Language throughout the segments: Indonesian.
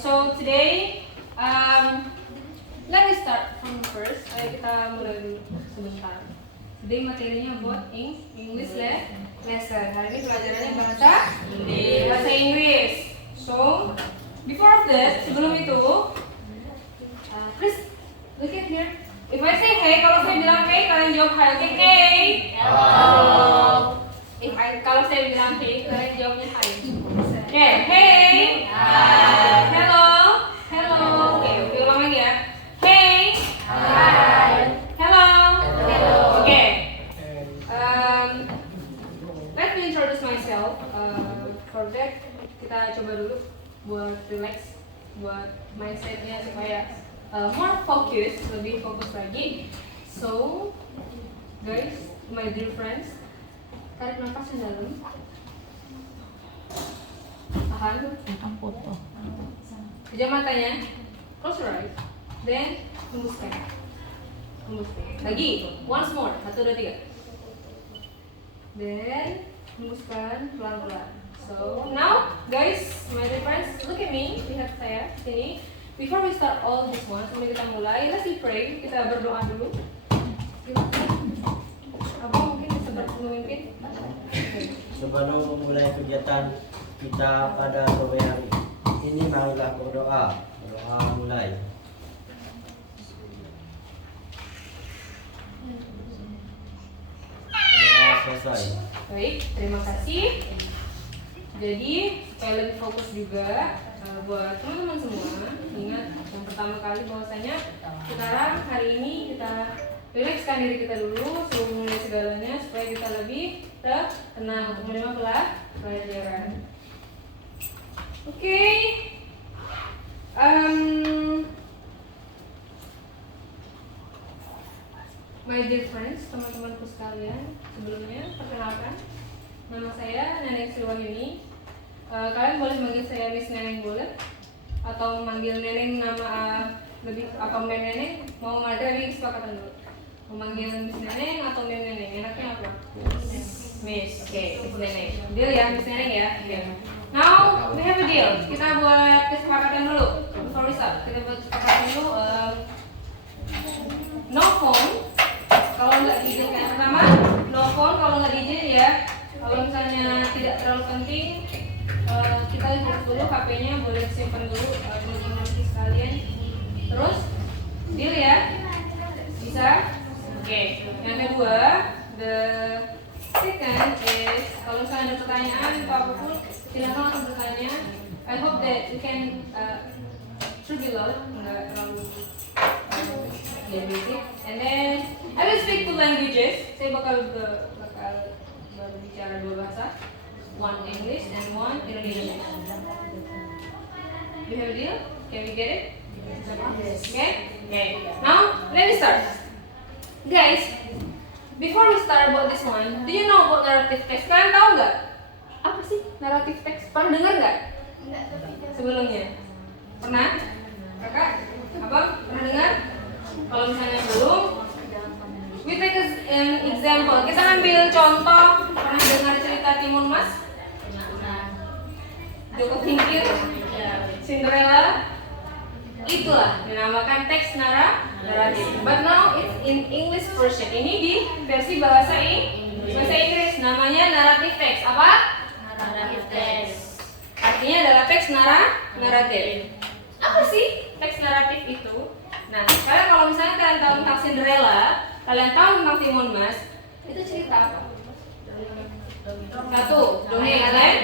So today, let me start from first. Kita mulai dulu sebentar. Today materinya buat English lesson. Hari ini pelajarannya bahasa Inggris. So before that, sebelum itu, please look at here. If I say hey, kalau saya bilang hey, kalian jawab hi. Okay, hey. Hello. Kalau saya bilang hey, kalian jawabnya hi. Okay, hey. Hi. Hello. Hello. Oke, ulang lagi ya. Hey. Hi. Hello. Hello. Oke. Let me introduce myself. For that, kita coba dulu buat relax, buat mindsetnya supaya more focus, lebih fokus lagi. So, guys, my dear friends, tarik nafas yang dalam. Tahan. Foto. Pejam matanya. Close your eyes. Then, hembuskan. Lagi. Once more. 1, 2, 3. Then, hembuskan pelan-pelan. So, now, guys, my dear friends, look at me. Lihat saya sini. Before we start all this one, sebelum kita mulai, let's pray. Kita berdoa dulu. Abang mungkin bisa memimpin. Sebelum memulai kegiatan kita pada sore hari ini, marilah berdoa. Berdoa mulai. Doa selesai. Baik, terima kasih. Jadi, supaya lebih fokus juga buat teman-teman semua, ingat yang pertama kali bahwasanya sekarang hari ini kita rilekskan diri kita dulu sebelum mulai segalanya supaya kita lebih tenang untuk menerima pelajaran. Oke. My dear friends, teman-temanku sekalian, sebelumnya perkenalkan, nama saya Neneng Sri Wahyuni. Kalian boleh manggil saya Miss Neneng boleh, atau manggil Neneng nama lebih atau Mem Neneng, mau dari kesepakatan dulu. Mau manggil Miss Neneng atau Mem Neneng, enaknya apa? Miss, oke, Miss Neneng. Deal ya, Miss Neneng ya. Okay. Now we have a deal. Kita buat kesepakatan dulu. Before we start, kita buat kesepakatan dulu. No phone. Kalau nggak diizinkan yang pertama, no phone. Kalau nggak diizin ya. Kalau misalnya tidak terlalu penting, kita fokus dulu, HP-nya boleh simpan dulu, teman-teman sekalian. Terus, deal ya? Bisa? Oke. Yang kedua, the second is kalau misalnya ada pertanyaan atau apapun, silakan langsung bertanya. I hope that you can should be loud, nggak terlalu basic. And then I will speak two languages. Saya bakal berbicara 2 bahasa, one English and one Indonesian. You have a deal? Can we get it? Okay. Now let me start, guys. Before we start about this one, do you know about narrative text? Kalian tahu nggak? Apa sih narrative text? Pernah dengar nggak? Sebelumnya? Pernah? Kakak? Abang? Pernah dengar? Kalau misalnya belum, we take an example. Kita ambil contoh. Pernah dengar cerita Timun Mas? Joko Tingkir? Cinderella? Itulah dinamakan teks naratif. But now it's in English version. Ini di versi bahasa Inggris. Namanya narrative text. Apa? Narrative text. Artinya adalah teks naratif. Apa sih teks naratif itu? Nah, kalian kalau misalnya kalian tahu tentang Cinderella, kalian tahu tentang Timun Mas, itu cerita apa? Satu, dongeng, dan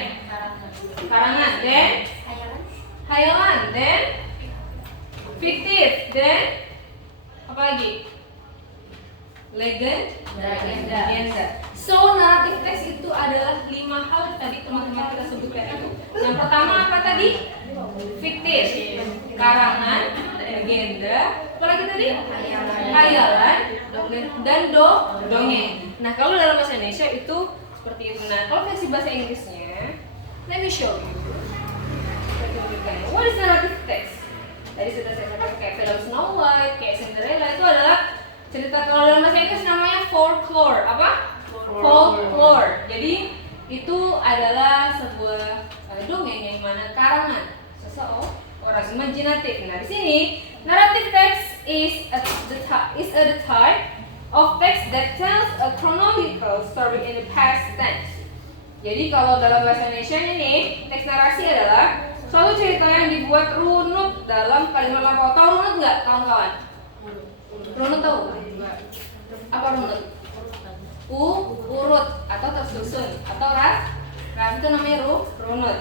karangan, dan hayalan, dan fiktif, dan apa lagi? Legenda. So, narrative text itu adalah 5 hal tadi teman-teman kita sebutkan itu. Yang pertama apa tadi? Fiktif, karangan, legenda, apa lagi tadi? Hayalan, dan dongeng. Nah, kalau dalam bahasa Indonesia itu seperti itu. Nah, kalau versi bahasa Inggrisnya, let me show you. What is narrative text? Tadi sudah saya katakan kayak film Snow White, kayak Cinderella, itu adalah cerita. Kalau dalam bahasa Inggris namanya folklore. Apa? Folklore. Jadi itu adalah sebuah dongeng yang mana karangan seseorang orang imajinatif. Nah, di sini narrative text is a type of text that tells a chronological story in the past tense. Jadi kalau dalam bahasa Indonesia ini teks narasi adalah suatu cerita yang dibuat runut dalam kalimat lampau. Tahu runut nggak, kawan-kawan? Runut tahu? Apa runut? Urut atau tersusun atau ras itu namanya runut.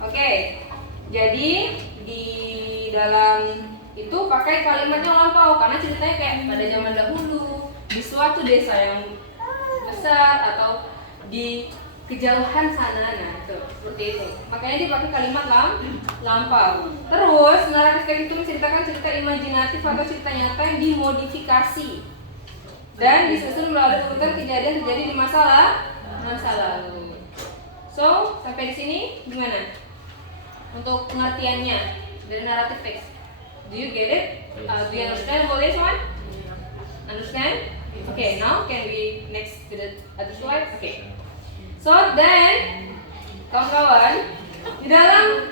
Oke. Jadi di dalam itu pakai kalimatnya lampau karena ceritanya kayak pada zaman dahulu di suatu desa yang besar atau di kejauhan sana, nah itu seperti itu. Makanya dipakai kalimat lampau. Terus naratif teks itu menceritakan cerita imajinatif atau cerita nyata yang dimodifikasi dan disusun melalui urutan kejadian terjadi di masa lalu. So sampai di sini gimana untuk pengertiannya dari naratif teks? Do you get it? Do you understand all this one? Understand? Okay, now can we next to the other slide? Okay. So then, kawan-kawan, di dalam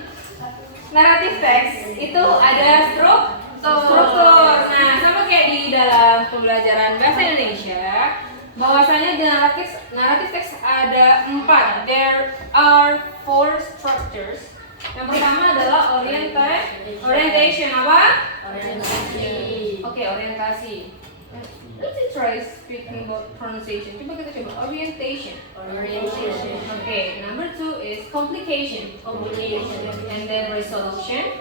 naratif teks itu ada struktur. Nah, sama kayak di dalam pembelajaran bahasa Indonesia, bahwasanya di naratif teks ada 4. There are 4 structures. Yang pertama adalah orientation apa? Orientasi. Oke, orientasi. Let's try speaking about pronunciation. Coba kita coba orientation. Okay, number 2 is complication. And then resolution.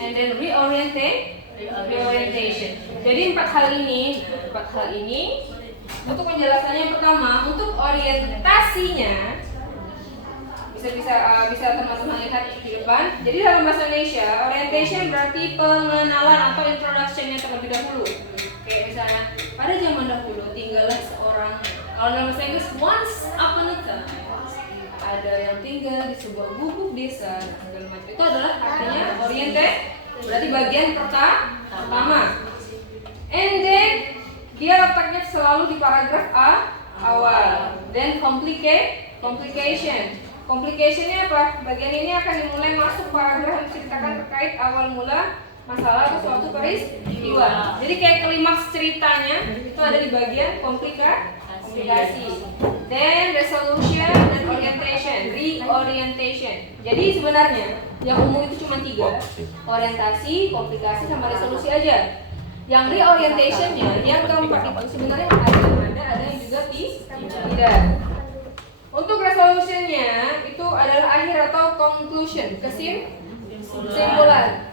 And then reorientation. Jadi 4 hal ini untuk penjelasannya yang pertama, untuk orientasinya bisa teman-teman lihat di depan. Jadi dalam bahasa Indonesia, orientation berarti pengenalan atau introduction-nya terlebih dahulu. Kayak misalnya pada zaman dahulu tinggallah seorang, kalau dalam bahasa Inggris once upon a time ada yang tinggal di sebuah gubuk desa segala macam. Itu adalah artinya oriented, berarti bagian pertama. And then dia letaknya selalu di paragraf awal. Then complication. Complication-nya apa? Bagian ini akan dimulai masuk paragraf yang menceritakan terkait awal mula masalah atau suatu peristiwa. Jadi kayak klimaks ceritanya itu ada di bagian komplikasi. Then resolution dan reorientation. Jadi sebenarnya yang umum itu cuma 3. Orientasi, komplikasi, sama resolusi aja. Yang reorientation-nya yang keempat itu sebenarnya ada yang juga tidak. Untuk resolution-nya itu adalah akhir atau conclusion, kesimpulan.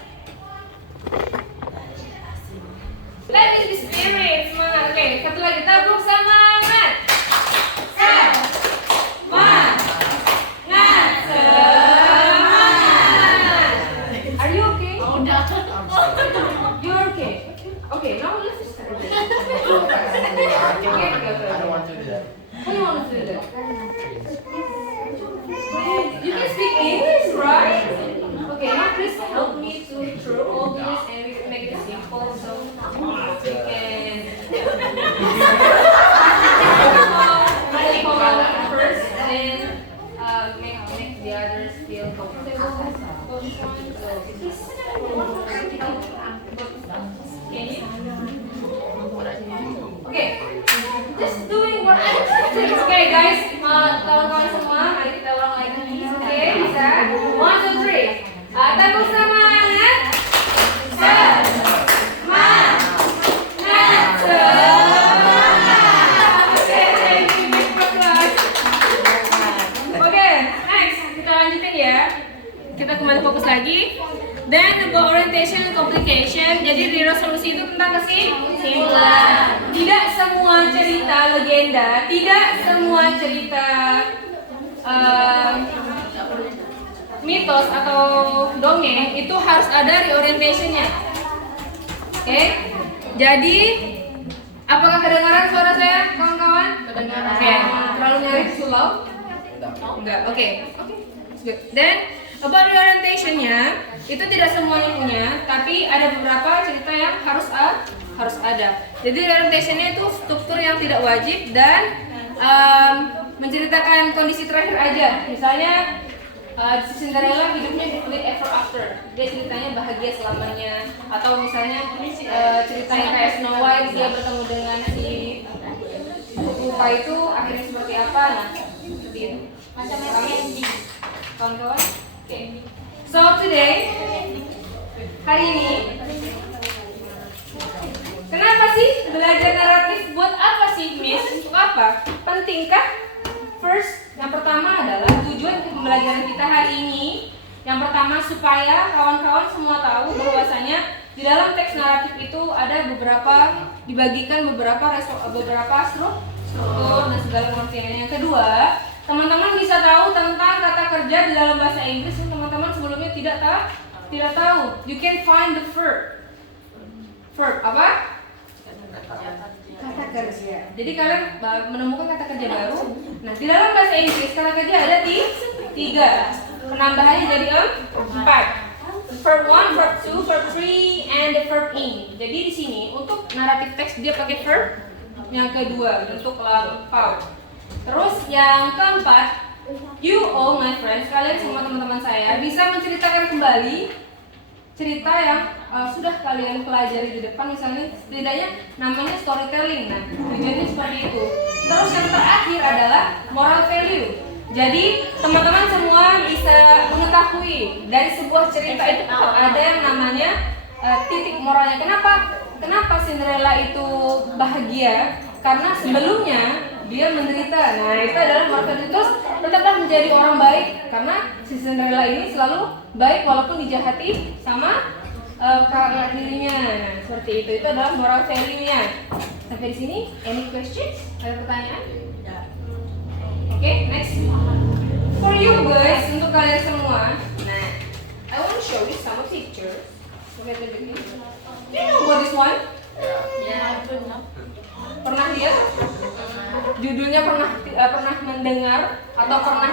Let me be spirit, semangat. Oke, satu lagi, tabung semangat. Semangat. Are you okay? You're okay. Okay, now let's start. I don't want to do that. What do you want to do that? You can speak English, right? Okay, now please help me to through all this and we can make it simple so we can first and make the others feel comfortable. So please, can you? Okay, just doing what I do. Okay guys, kawan-kawan semua, mari kita ulang lagi. Oke, bisa? 1, 2, 3. Tepuk semangat. Semangat. Oke, next kita lanjutin ya. Kita kembali fokus lagi. Then about orientation and complication. Jadi di resolusi itu tentang kesimpulan. Tidak semua cerita legenda, tidak semua cerita mitos atau dongeng itu harus ada reorientation-nya. Oke? Jadi apakah kedengaran suara saya, kawan-kawan? Kedengaran. Oke. Terlalu nyaring sulau? Enggak. Oke. Then about reorientation-nya itu tidak semuanya punya, tapi ada beberapa cerita yang harus ada. Jadi reorientation-nya itu struktur yang tidak wajib dan menceritakan kondisi terakhir aja. Misalnya Cinderella hidupnya happily ever after. Dia ceritanya bahagia selamanya. Atau misalnya ceritanya kayak Snow White, dia bertemu dengan si rupa itu akhirnya seperti apa? Nah, seperti itu. Macam candy. Kawan-kawan? Oke. So today, hari ini, kenapa sih belajar naratif? Buat apa sih, Miss? Untuk apa? Pentingkah? First, yang pertama adalah tujuan pembelajaran kita hari ini. Yang pertama supaya kawan-kawan semua tahu bahwasanya di dalam teks naratif itu ada dibagikan beberapa struktur dan segala pengertiannya. Yang kedua, teman-teman bisa tahu tentang kata kerja di dalam bahasa Inggris yang teman-teman sebelumnya tidak tahu. You can find the verb. Verb apa? Kata kerja. Jadi kalian menemukan kata kerja baru. Nah, di dalam bahasa Inggris kata kerja ada 3. Penambahannya jadi 4. Verb 1, verb 2, verb 3, and the verb in. Jadi di sini untuk naratif teks dia pakai verb yang kedua untuk lampau. Terus yang keempat, you all my friends, kalian semua teman-teman saya bisa menceritakan kembali cerita yang sudah kalian pelajari di depan, misalnya setidaknya namanya storytelling. Nah, tujuannya seperti itu. Terus yang terakhir adalah moral value. Jadi teman-teman semua bisa mengetahui dari sebuah cerita itu ada yang namanya titik moralnya. Kenapa Cinderella itu bahagia? Karena sebelumnya dia menderita. Nah, itu adalah moral value. Terus tetaplah menjadi orang baik karena si Cinderella ini selalu baik walaupun dijahati sama kakak dirinya. Nah, seperti itu. Itu adalah moral value-nya. Sampai di sini, any questions? Ada pertanyaan? Oke, next. For you guys, untuk kalian semua. Nah, I want to show you some pictures. Look at the beginning. Do you know what this one? Ya, Pernah lihat? Judulnya pernah mendengar atau pernah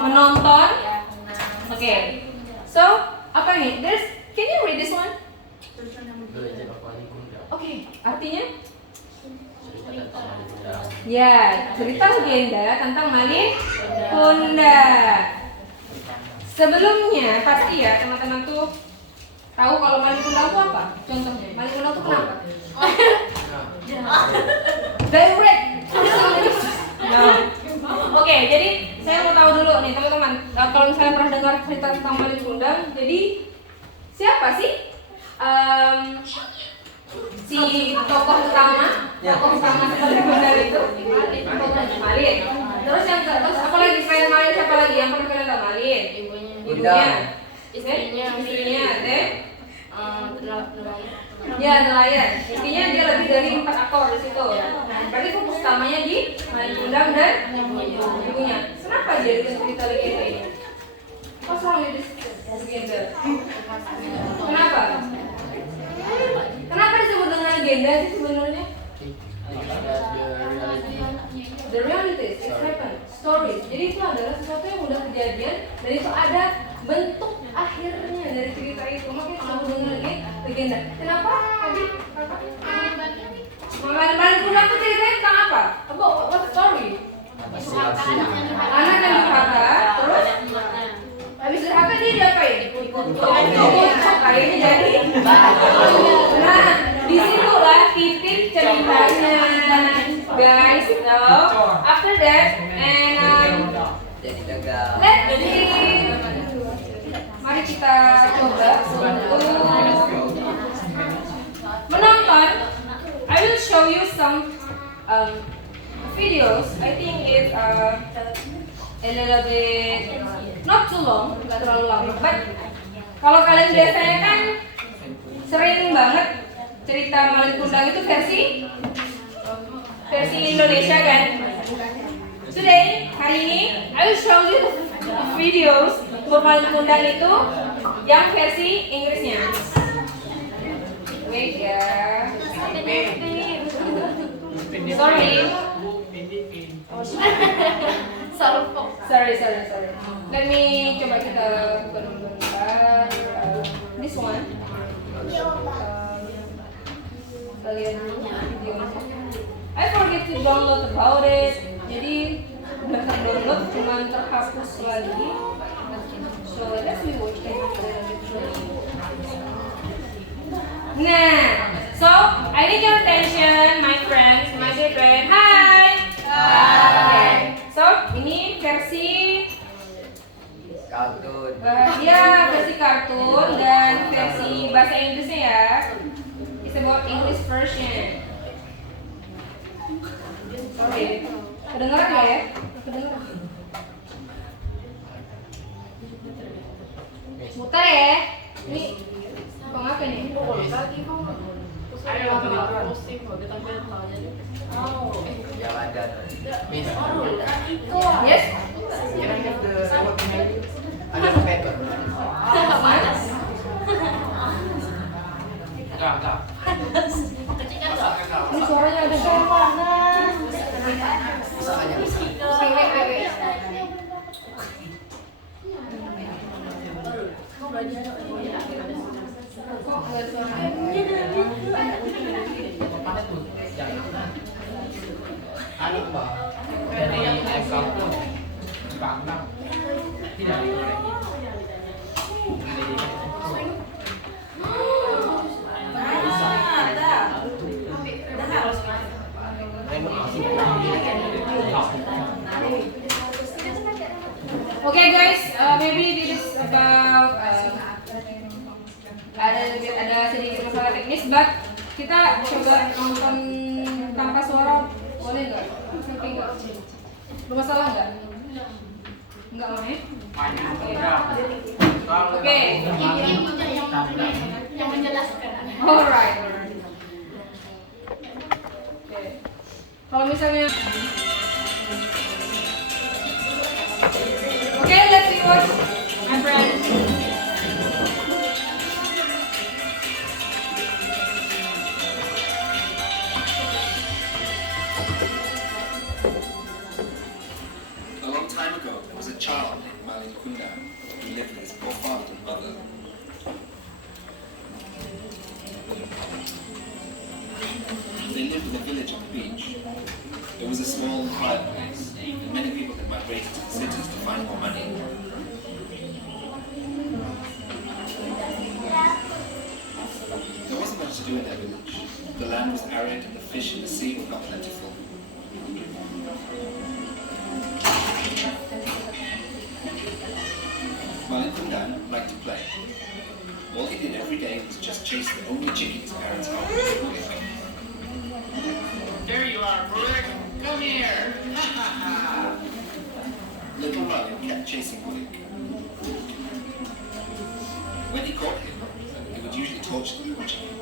menonton? Oke. So, apa ini? Can you read this one? Oke, artinya? Ya, cerita legenda tentang Malin Kundang. Sebelumnya pasti ya teman-teman tuh tahu kalau Malin Kundang itu apa? Contohnya, Malin Kundang itu kenapa? Direct. No. Oke, jadi saya mau tahu dulu nih teman-teman. Kalau misalnya pernah dengar cerita tentang Malin Kundang, jadi siapa sih si tokoh utama Malin Kundang itu? Malin. Terus apa lagi selain Malin, siapa lagi yang pernah kalian tahu? Malin. Ibunya. Istrinya. Ya, nelayan. Intinya dia lebih dari 4 aktor di situ. Nah, berarti fokus utamanya di Malin Kundang dan ibunya. Kenapa jadi cerita legenda ini? What's wrong with this legenda? Kenapa? Kenapa disebut dengan legenda sih sebenarnya? The realities, it happened, stories. Jadi itu adalah sesuatu yang udah kejadian dan itu ada bentuk akhirnya dari cerita itu. Makanya disebut dengan legenda. Kenapa? Tadi Malin Kundang itu ceritanya tentang apa? What story? Anak yang durhaka, terus habis durhaka dia diapain? Ikut kayaknya jadi. Nah, disitulah titik ceritanya, guys. So after that, and mari kita coba untuk menonton. I will show you some videos. I think it's a little bit not too long, nggak terlalu lama. But kalau kalian biasanya kan sering banget cerita Malin Kundang itu versi Indonesia kan. Today, hari ini, I will show you the videos buat Malin Kundang itu yang versi Inggrisnya. Wait ya. Sorry. Let me coba kita buka dulu bentar. This one. Kita lihat dulu videonya. I forget to download about it. Jadi udah terdownload, cuman terhapus lagi. So let's rewatch that. Nah, so I need your attention, my friends, my dear friend. Hi. Hi. So ini versi Kartun. ya versi kartun dan versi bahasa Inggrisnya ya. It's about English version. Oke, kedengeran nggak ya? Kedengeran. Muter ya. Ini apa ngapa nih? Jalanan. Miss. Yes. Ada paper. Enggak. Ini suaranya ada Anu Mbak. Dari kartun. Jepang. Tidak digoreng. Okay guys, maybe this is about ada sedikit masalah teknis, but kita coba nonton tanpa suara, boleh nggak? Oke nggak? Bermasalah nggak? Nggak mau ya? Oke. Yang menjelaskan. Alright. Kalau misalnya, okay, let's see what my friend. A long time ago, there was a child named Malin Kunda who lived with his poor father and mother. They lived in a village on the beach. It was a small and quiet place, and many people had migrated to the cities to find more money. There wasn't much to do in their village. The land was arid and the fish in the sea were not plentiful. Malin Kundan liked to play. All he did every day was just chase the only chicken his parents owned. There you are, Bulik. Come here. Little Malin kept chasing Bulik. When he caught him, he would usually torture the poor chicken.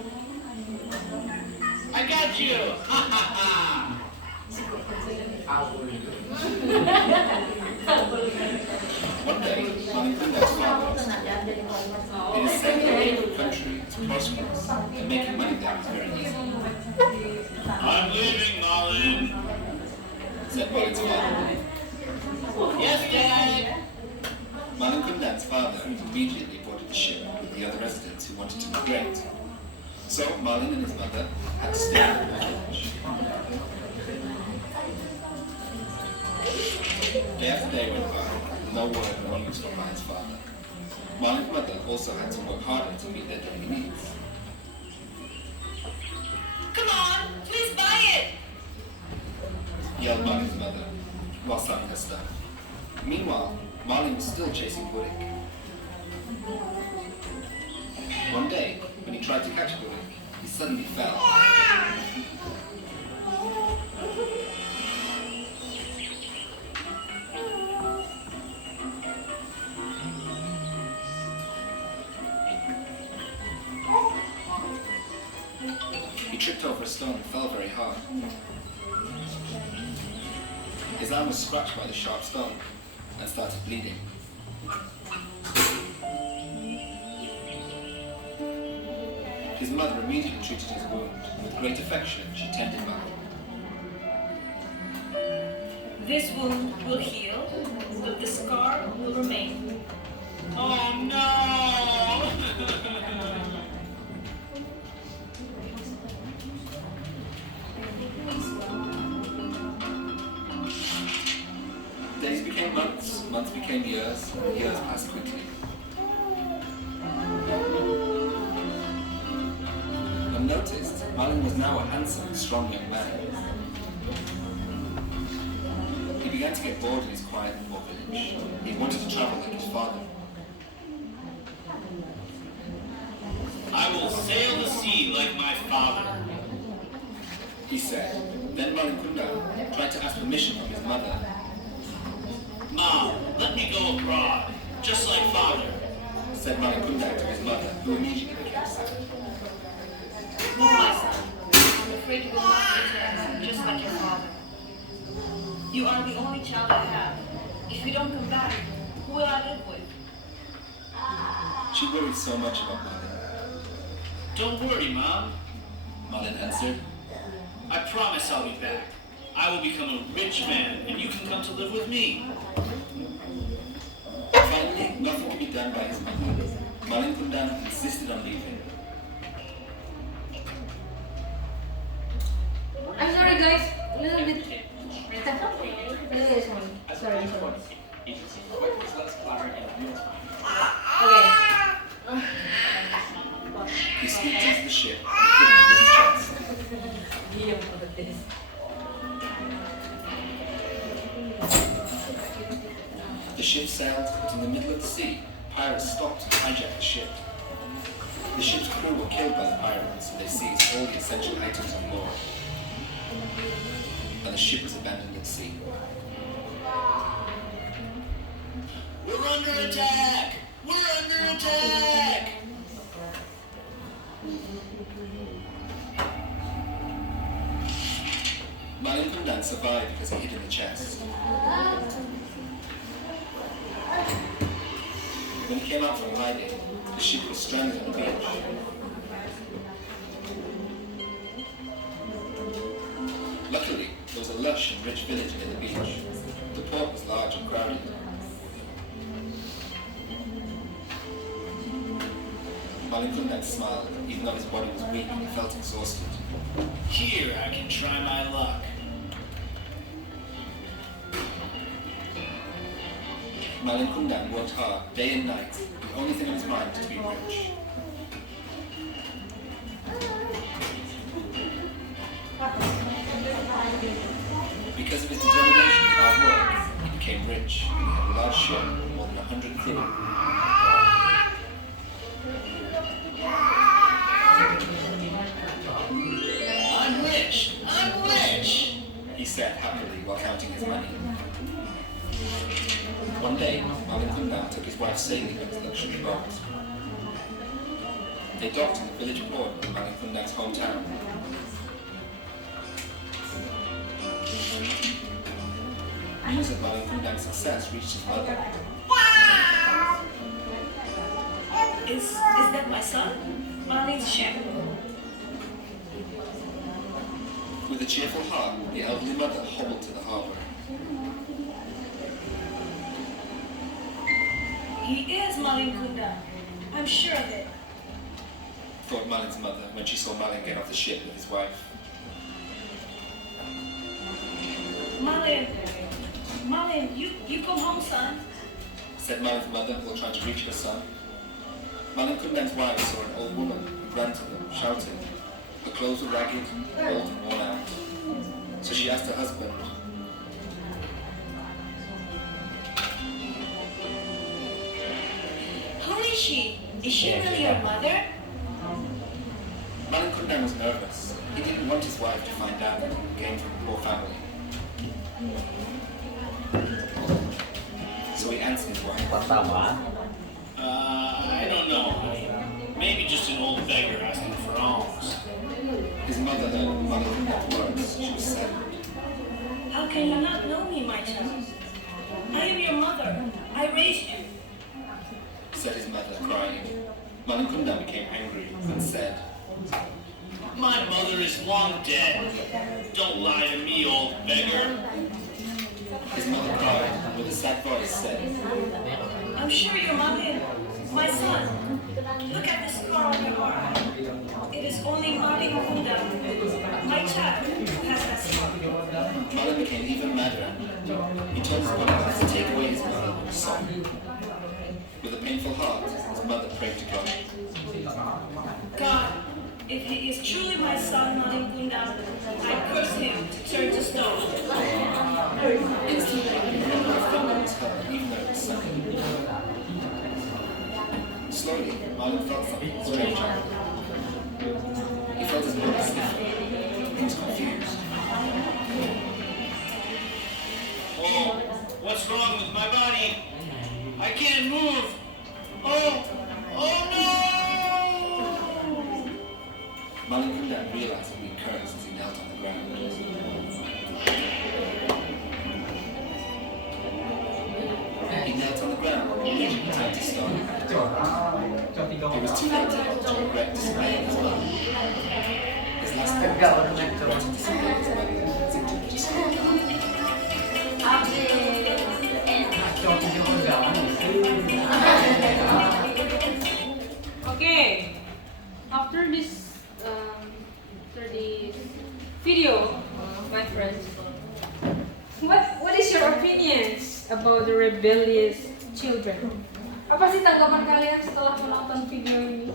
I got you. One day, Malin Kundan's father was it is said that living in the country is prosperous, and making money there is very easy, I'm leaving, Malin. said Malin's father. Yes, Dad. Malin Kundan's father immediately boarded the ship with the other residents who wanted to migrate. So Malin and his mother had to stay in the village. Day after day went by, with no word or news from Malin's father. Malin's mother also had to work harder to meet their daily needs. Come on, please buy it. Yelled Malin's mother, while selling her stuff. Meanwhile, Malin was still chasing Bulik. One day, when he tried to catch Bulik, he suddenly fell. He tripped over a stone and fell very hard. His arm was scratched by the sharp stone and started bleeding. His mother immediately treated his wound. With great affection, she tended Malin. This wound will heal, but the scar will remain. Oh no! Days became months, months became years, and years passed quickly. Unnoticed, Malin was now a handsome, strong young man. He began to get bored in his quiet and poor village. He wanted to travel like his father. I will sail the sea like my father. He said. Then Malin Kundan tried to ask permission from his mother. Mom, let me go abroad, just like father. Said Malin Kundan to his mother, who immediately became sad. No, my son. I'm afraid you will not return, just like your father. You are the only child I have. If you don't come back, who will I live with? She worried so much about Malin. Don't worry, Mom. Malin answered. I promise I'll be back. I will become a rich man, and you can come to live with me. Finally, nothing could be done by his mother. Malin Kundan insisted on leaving. I'm sorry guys, a little bit. Sorry. Okay. He scooped into the ship and put in a wooden chest. The ship sailed, but in the middle of the sea, pirates stopped and hijacked the ship. The ship's crew were killed by the pirates, and they seized all the essential items on board. And the ship was abandoned at sea. We're under attack! We're under attack! Malin Kundan survived because he hid in the chest. When he came out from hiding, the ship was stranded on the beach. Luckily, there was a lush and rich village near the beach. The port was large and crowded. Malin Kundan smiled, even though his body was weak and he felt exhausted. Here I can try my luck. Malin Kundan worked hard, day and night. The only thing on his mind was to be rich. Because of his determination and hard work, he became rich. He had a large ship with more than 100 crew. I'm rich! I'm rich! He said happily while counting his money. One day, Malin Kundan took his wife sailing on his luxury boat. They docked in the village port in Malin Kundan's hometown. News of Malin Kundan's success reached his mother. Is that my son? Malin's ship? With a cheerful heart, the elderly mother hobbled to the harbour. He is Malin Kundan. I'm sure of it. Thought Malin's mother when she saw Malin get off the ship with his wife. Malin, you come home, son. Said Malin's mother while trying to reach her son. Malin Kundan's wife saw an old woman who ran to them, shouting. Her clothes were ragged, old and worn out. So she asked her husband, Who is she? Is she really your mother? Malin Kundan was nervous. He didn't want his wife to find out that he came from a poor family. So he answered his wife. Pertama, I don't know. Maybe just an old beggar asking for alms. His mother heard Malin Kundan's words. She was saddened. How can you not know me, my child? I am your mother. I raised you. Said his mother, crying. Malin Kundan became angry and said, My mother is long dead. Don't lie to me, old beggar. His mother cried and with a sad voice said, I'm sure you're Malin, my son. Look at the scar on your arm. It is only Malin Kundan, my child, who has that scar. Malin became even madder, he told his mother to take away his mother with a song. With a painful heart, his mother prayed to God. God, if he is truly my son, Malin Kundang, I curse him to turn to stone. Instantly, the mother felt that his heart, even though it was second. Slowly, Malin felt something strange happen. He felt his body stiffen. He was confused. Oh, what's wrong with my body? I can't move. Oh no! Malin Kundang realized a weak curse as he knelt on the ground. He knelt on the ground, turned to stone. It was too late to regret disobeying his mother. His last thought was to disobey his mother as he took to stone. Okay, after this video, my friends, what is your opinions about the rebellious children? Apa sih tanggapan kalian setelah menonton video ini?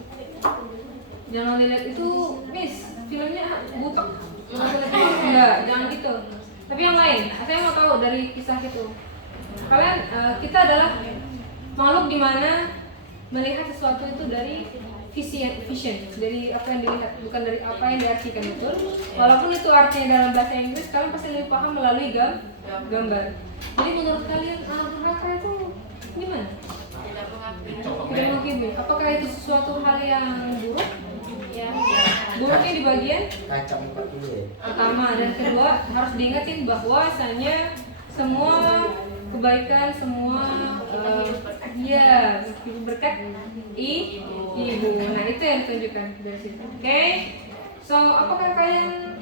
Jangan dilihat itu, Miss, filmnya butek. Enggak, jangan gitu. Tapi yang lain, saya mau tahu dari kisah itu. Kalian, kita adalah makhluk di mana melihat sesuatu itu dari vision, dari apa yang dilihat, bukan dari apa yang diartikan itu. Walaupun itu artinya dalam bahasa Inggris, kalian pasti lebih paham melalui gambar. Jadi menurut kalian, neraka itu gimana? Tidak mengakui. Apakah itu sesuatu hal yang buruk? Ya. Buruknya di bagian Kacang 40 ya. pertama dan kedua harus diingatin bahwasanya semua kebaikan, semua berkat ibu. Nah, itu yang ditunjukkan dari situ. Oke. So, apakah kalian,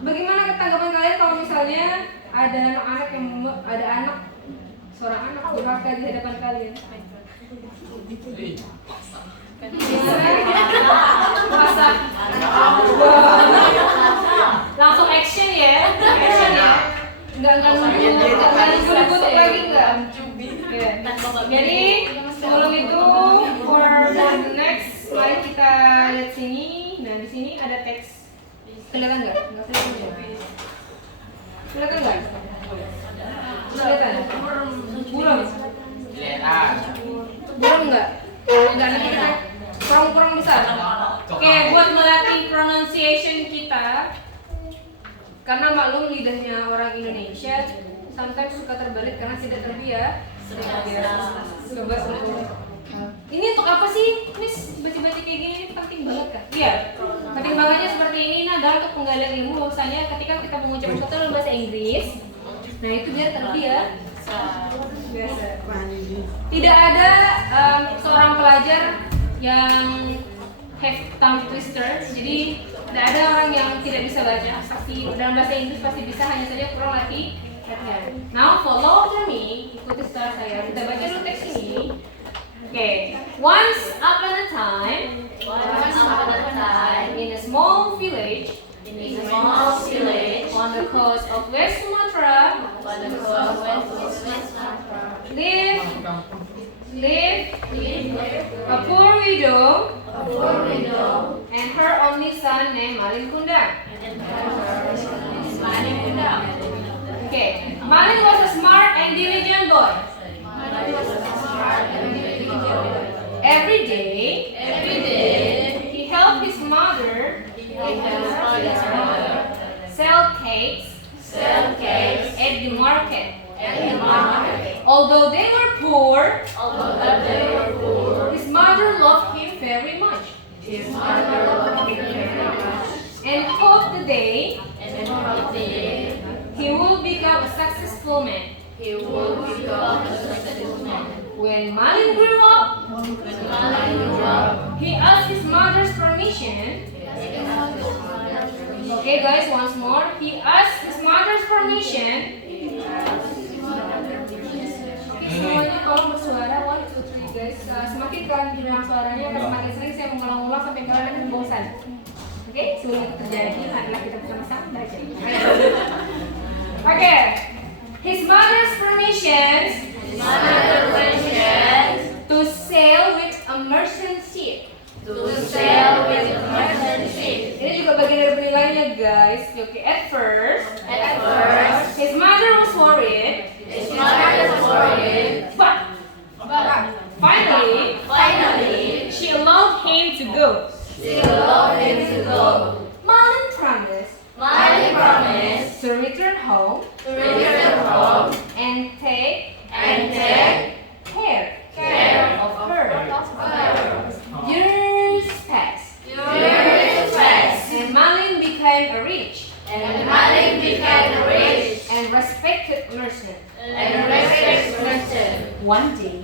bagaimana tanggapan kalian kalau misalnya ada anak seorang anak durhaka di hadapan kalian? Masa langsung action ya, nggak nunggu lagi nggak. Jadi sebelum itu for the next, mari kita lihat sini. Nah, di sini ada teks. Kelihatan nggak? Nggak kelihatan. Kelihatan nggak? Kelihatan. Buram. Buram nggak? Nggak, nanti kita kurang besar. Oke, buat melatih pronunciation kita, karena maklum lidahnya orang Indonesia sometimes suka terbalik karena tidak terbiasa. Coba untuk ini untuk apa sih, Miss? Baca-baca kayak gini penting banget kan? Iya, pertimbangannya seperti ini. Nah, adalah untuk penggalian ilmu bahwasanya ketika kita mengucap sesuatu dalam bahasa Inggris, nah itu biar terbiasa. Tidak ada seorang pelajar yang have tongue twister, jadi tidak ada orang yang tidak bisa baca. Pasti dalam bahasa Inggris pasti bisa, hanya saja kurang latihan. Now follow after me, ikuti setelah saya. Kita baca dulu teks ini. Okay. Once upon a time, in a small village, on the coast of West Sumatra, lived a poor widow and her only son named Malin Kundang. Okay. Malin was a smart and diligent boy. Every day, he helped his mother sell cakes at the market. Although they were poor, his mother loved him very much. And hoped the day he will become a successful man. When Malin grew up, he asked his mother's permission. Okay guys, once more. He asked his mother's permission. Okay, semuanya tolong bersuara. 1, 2, 3 guys. Semakin kalian bilang suaranya, akan semakin sering saya mengulang-ulang sampai kalian akan bosan. Okay, sebelum itu terjadi, marilah kita bersama-sama belajar. Okay. wishes to sail with a merchant ship. Ini juga bagian dari penilaiannya guys. Oke, at first, his mother was worried, but finally, she allowed him to go. Malin promised to return home and take care of her. Years passed, and Malin became a rich and respected merchant. One day,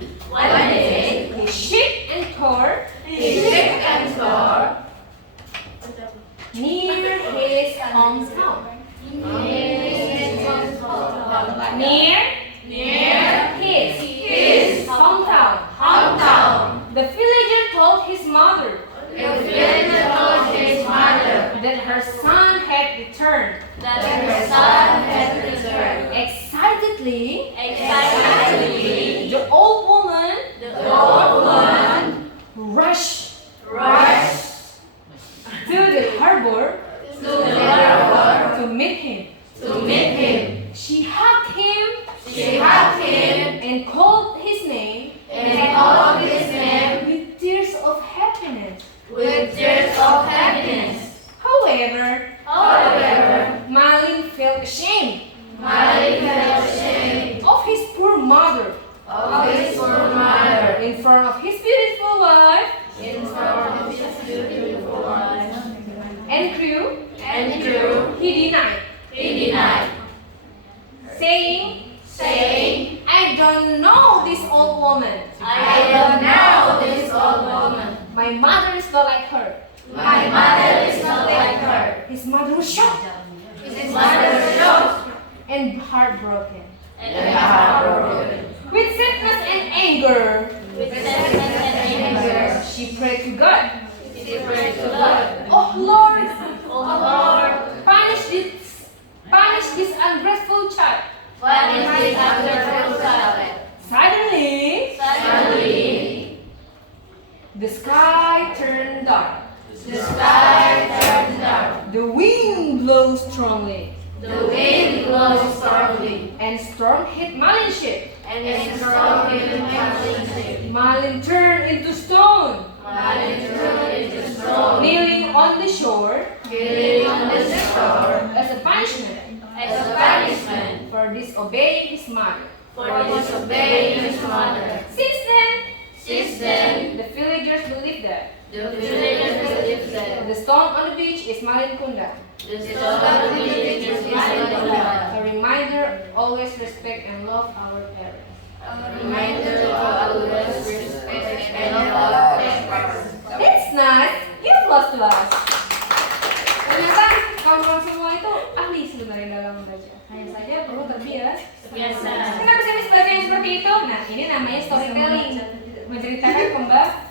he shipped and toured near his hometown. Near his hometown. The villager told his mother that her son had returned. Excitedly, the old woman rushed to the harbor to meet him. She hugged him and called his name with tears of happiness. However, Malin felt ashamed of his poor mother in front of his beautiful wife and crew. He denied, saying, I don't know this old woman. My mother is not like her. His mother was shocked and heartbroken. With sadness and anger, she prayed to God. Oh Lord, punish this ungrateful child. Suddenly, the sky turned dark. The wind blows strongly. And storm hit Malin's ship. Malin turned into stone. Kneeling on the shore as a punishment for disobeying his mother. Since then, the villagers believe that the stone on the beach is Malin Kundang. A reminder, always respect and love our parents. It's nice. Give applause to us. Ternyata kawan-kawan semua itu ahli sebenarnya dalam membaca. Hanya saja perlu terbiasa. Kenapa saya bisa baca yang seperti itu? Nah, ini namanya storytelling. Menceritakan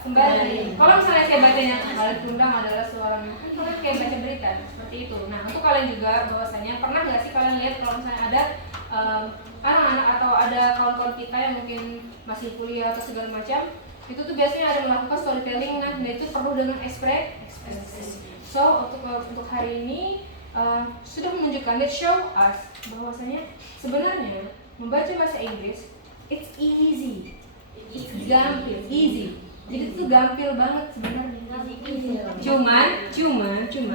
kembali. Kalau misalnya saya bacanya Malin Kundang adalah seorang, kalian kayak baca berita seperti itu. Nah, untuk kalian juga bahwasanya pernah nggak sih kalian lihat kalau misalnya ada anak-anak atau ada kawan-kawan kita yang mungkin masih kuliah atau segala macam, itu tuh biasanya ada melakukan storytelling. Nah, itu perlu dengan ekspresi. So untuk hari ini sudah menunjukkan, let's show us bahwasanya sebenarnya membaca bahasa Inggris it's easy. It's gampil, easy. Jadi itu gampil banget sebenarnya. Cuman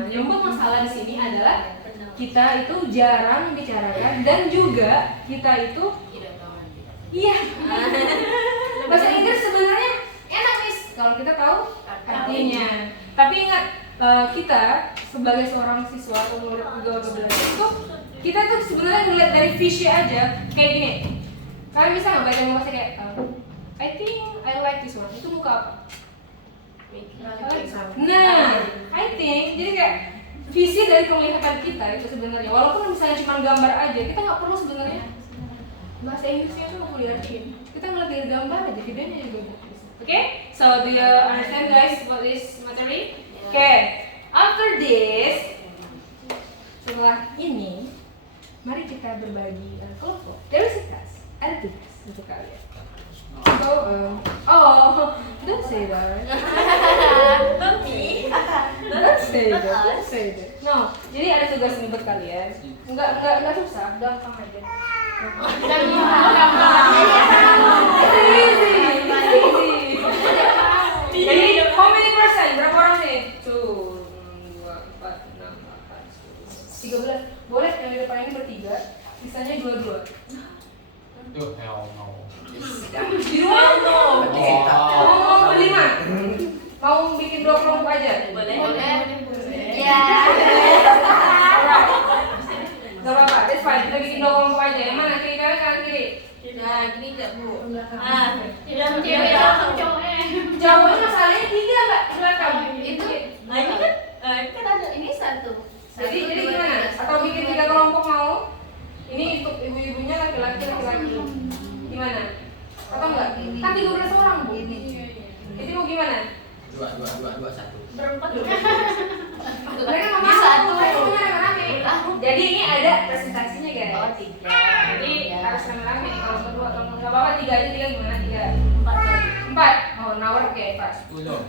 yang membuat masalah di sini adalah kita itu jarang membicarakan dan juga kita itu bahasa Inggris sebenarnya enak nih kalau kita tahu artinya. Tapi ingat, kita sebagai seorang siswa atau murid belajar itu kita tuh sebenarnya ngeliat dari visi aja kayak gini. Kalian bisa nggak baca bahasa kayak I think I like this one. Itu muka apa? Nah, I think jadi kayak visi dari penglihatan kita itu sebenarnya, walaupun misalnya cuma gambar aja, kita nggak perlu sebenarnya bahasa Inggrisnya itu mau diartiin. Kita ngeliat dari gambar aja, videonya juga bagus. Okay? So do you understand guys what is materi? Okay. After this, setelah ini, mari kita berbagi kelompok. There is a task. ada tips untuk kalian. So, don't say that. Don't be. Don't say that. Don't say that. No, jadi ada tugas nih buat kalian. Enggak susah, gampang aja. It's easy. Jadi, how many percent? Berapa orang nih? 2, 4, 6, 8, 10, 13. Boleh yang di depan ini bertiga, sisanya 2-2. Duh, hell no. Di ruang mau berlima? Mau bikin 2 kelompok aja? Boleh. Ya. Gak apa-apa, that's fine. Kita bikin 2 kelompok aja. Yang mana? Kiri kanan, kanan kiri? Nah, gini enggak, Bu? Tidak cewek sama cowoknya. Cowoknya masalahnya 3 nggak di belakang? Itu. Nah, ini kan ada ini satu. Jadi gimana? Atau bikin 3 kelompok mau? Ini untuk ibu-ibunya laki-laki. Gimana? Atau enggak? Kan 13 orang, Bu. Jadi mau gimana? 2, 1. Berempat dulu. Mereka mau Satu. rame-rame. Jadi ini ada presentasinya, guys. Oh, 3. Jadi harus rame-rame. Kalau berdua atau nggak apa-apa 3 aja, 3 gimana? 4. 4. Oh, nawar oke, pas. 10.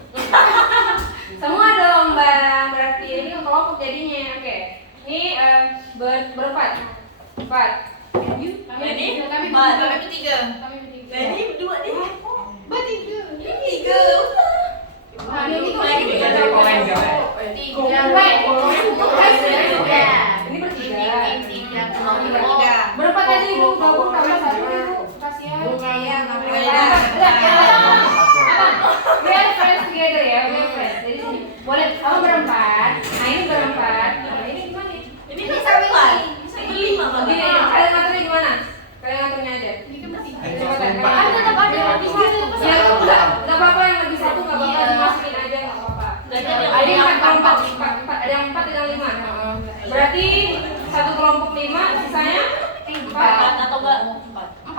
Semua dong, Bang. Berarti ini kelompok jadinya. Oke. Ini berempat. 4. Jadi Kami 4. bertiga. Jadi berdua nih. Bertiga. Ini 3. Ini bertiga. Berempat aja ibu, gabung tambah 1 ibu. Kasihan. We are friends together ya, we are friends. Jadi sini boleh apa berempat. Nah ini berempat. Nah ini gimana? Ini bisa 4. Berlima, Bang. Gini, kalian ngaturnya gimana? Kalian ngaturnya aja. Kan tetap ada di situ. Ya nggak apa-apa yang lebih 1 nggak apa-apa dimasukin aja nggak apa-apa. Ada yang 4, ada yang 4, ada yang 5. Berarti 1 kelompok 5, sisanya 4. Atau enggak 4? 4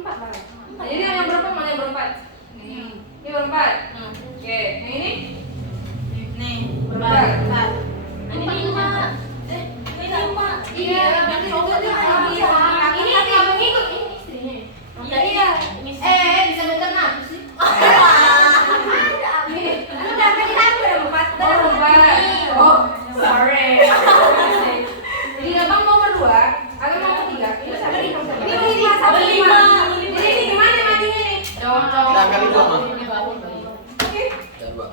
barang. Nah, jadi yang berempat mana yang berempat? Ini berempat. Oke, yang ini? Nih, Berempat. Ini 5. Ini 5. Iya, yang cowok tuh ini yang mengikut ini istrinya. Iya. Ini Bisa bener nafsu sih. Ini udah kan kita berempat. Oh, sorry. Jadi gampang mau berdua atau mau bertiga? Ini sama nih. Ini 5. Jadi ini gimana matinya nih? Nah, kali 2 mah. Oke. Dan 2.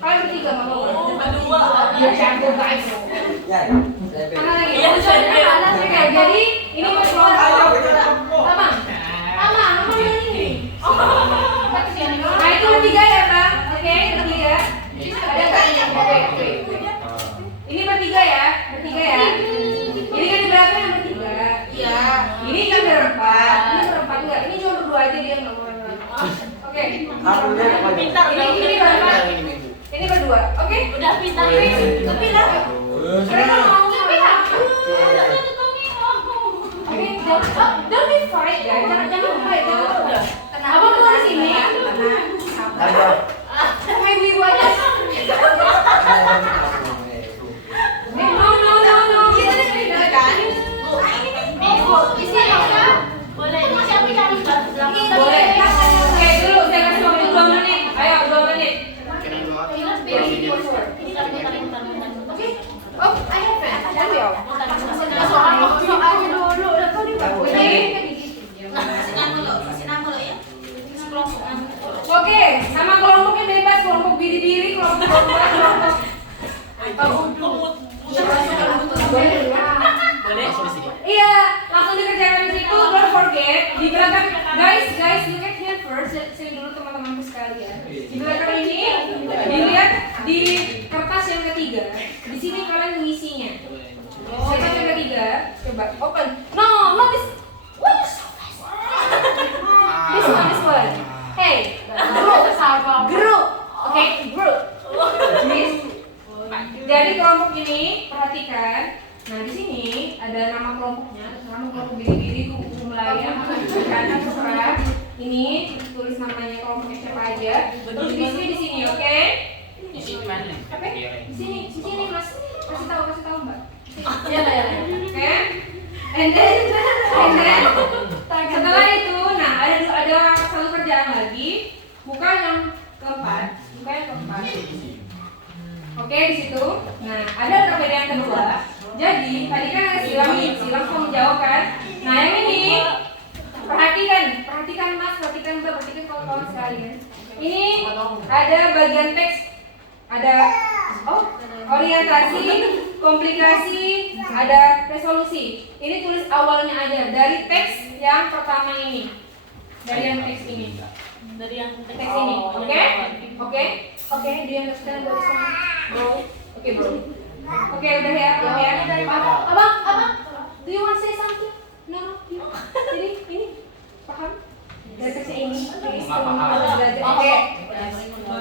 Kalian bertiga mau? berdua. Iya, campur guys. Ya. Mana lagi? Iya, saya Oke, jadi ini mau kelompok. Sama. Nomor ini. Nah, itu bertiga ya, Bang. Oke, bertiga. Ada nggak? Oke. Ini bertiga ya. Ini kan di belakang yang bertiga. Iya. Ini kan berempat. Ini berempat enggak? Ini cuma berdua aja dia nggak mau. Oke. Pintar Ini berempat. Ini berdua. Oke. Udah pintar. Kepindah. Mereka mau aku. Oke, don't be fight guys. Jangan fight. Apa mau di sini? Sama ibu-ibu aja. No. Kita di sini kan? Bu, di sini ya. Boleh. Ini siapa yang Boleh. Oke, dulu saya kasih waktu 2 menit. Ayo 2 menit. Oke. Oh, I have it. Dulu ya. Soalnya dulu udah tahu di Kasih nama lo ya. Kelompok Oke, sama kelompoknya bebas, kelompok biri-biri, kelompok kelompok. Boleh. Iya, langsung dikerjakan di situ. Don't forget di belakang, guys, look at here first. Sini dulu teman-temanku sekalian. Di belakang ini dilihat di kertas yang ketiga. Di sini kalian mengisinya. Kertas yang ketiga, coba open. No, this. Why you so fast? This one. Hey, group. Oke, group. Jadi kelompok ini perhatikan. Nah di sini ada nama kelompoknya, nama kelompok biri-biri, kuku melayang, karena terserah. Ini tulis namanya kelompoknya siapa aja. Terus di sini, oke? Di sini mana? Oke? Di sini mas. Kasih tahu mbak. Ya. Oke? And then setelah sekarang lagi buka yang keempat. Oke, di situ. Nah, ada perbedaan kedua. Jadi, tadi kan ada silang nih, silang kamu jawab kan? Nah, yang ini perhatikan Mas, perhatikan Mbak, perhatikan kawan-kawan sekalian. Ini ada bagian teks, ada orientasi, komplikasi, ada resolusi. Ini tulis awalnya aja dari teks yang pertama ini. Dari yang teks ini. Dari yang Teks ini. Oke? Oke, do you understand what is wrong? Bro. Oke, bro. Oke, udah ya. Abang, do you want to say something? No. Jadi ini paham? Dari teksnya ini. Oke.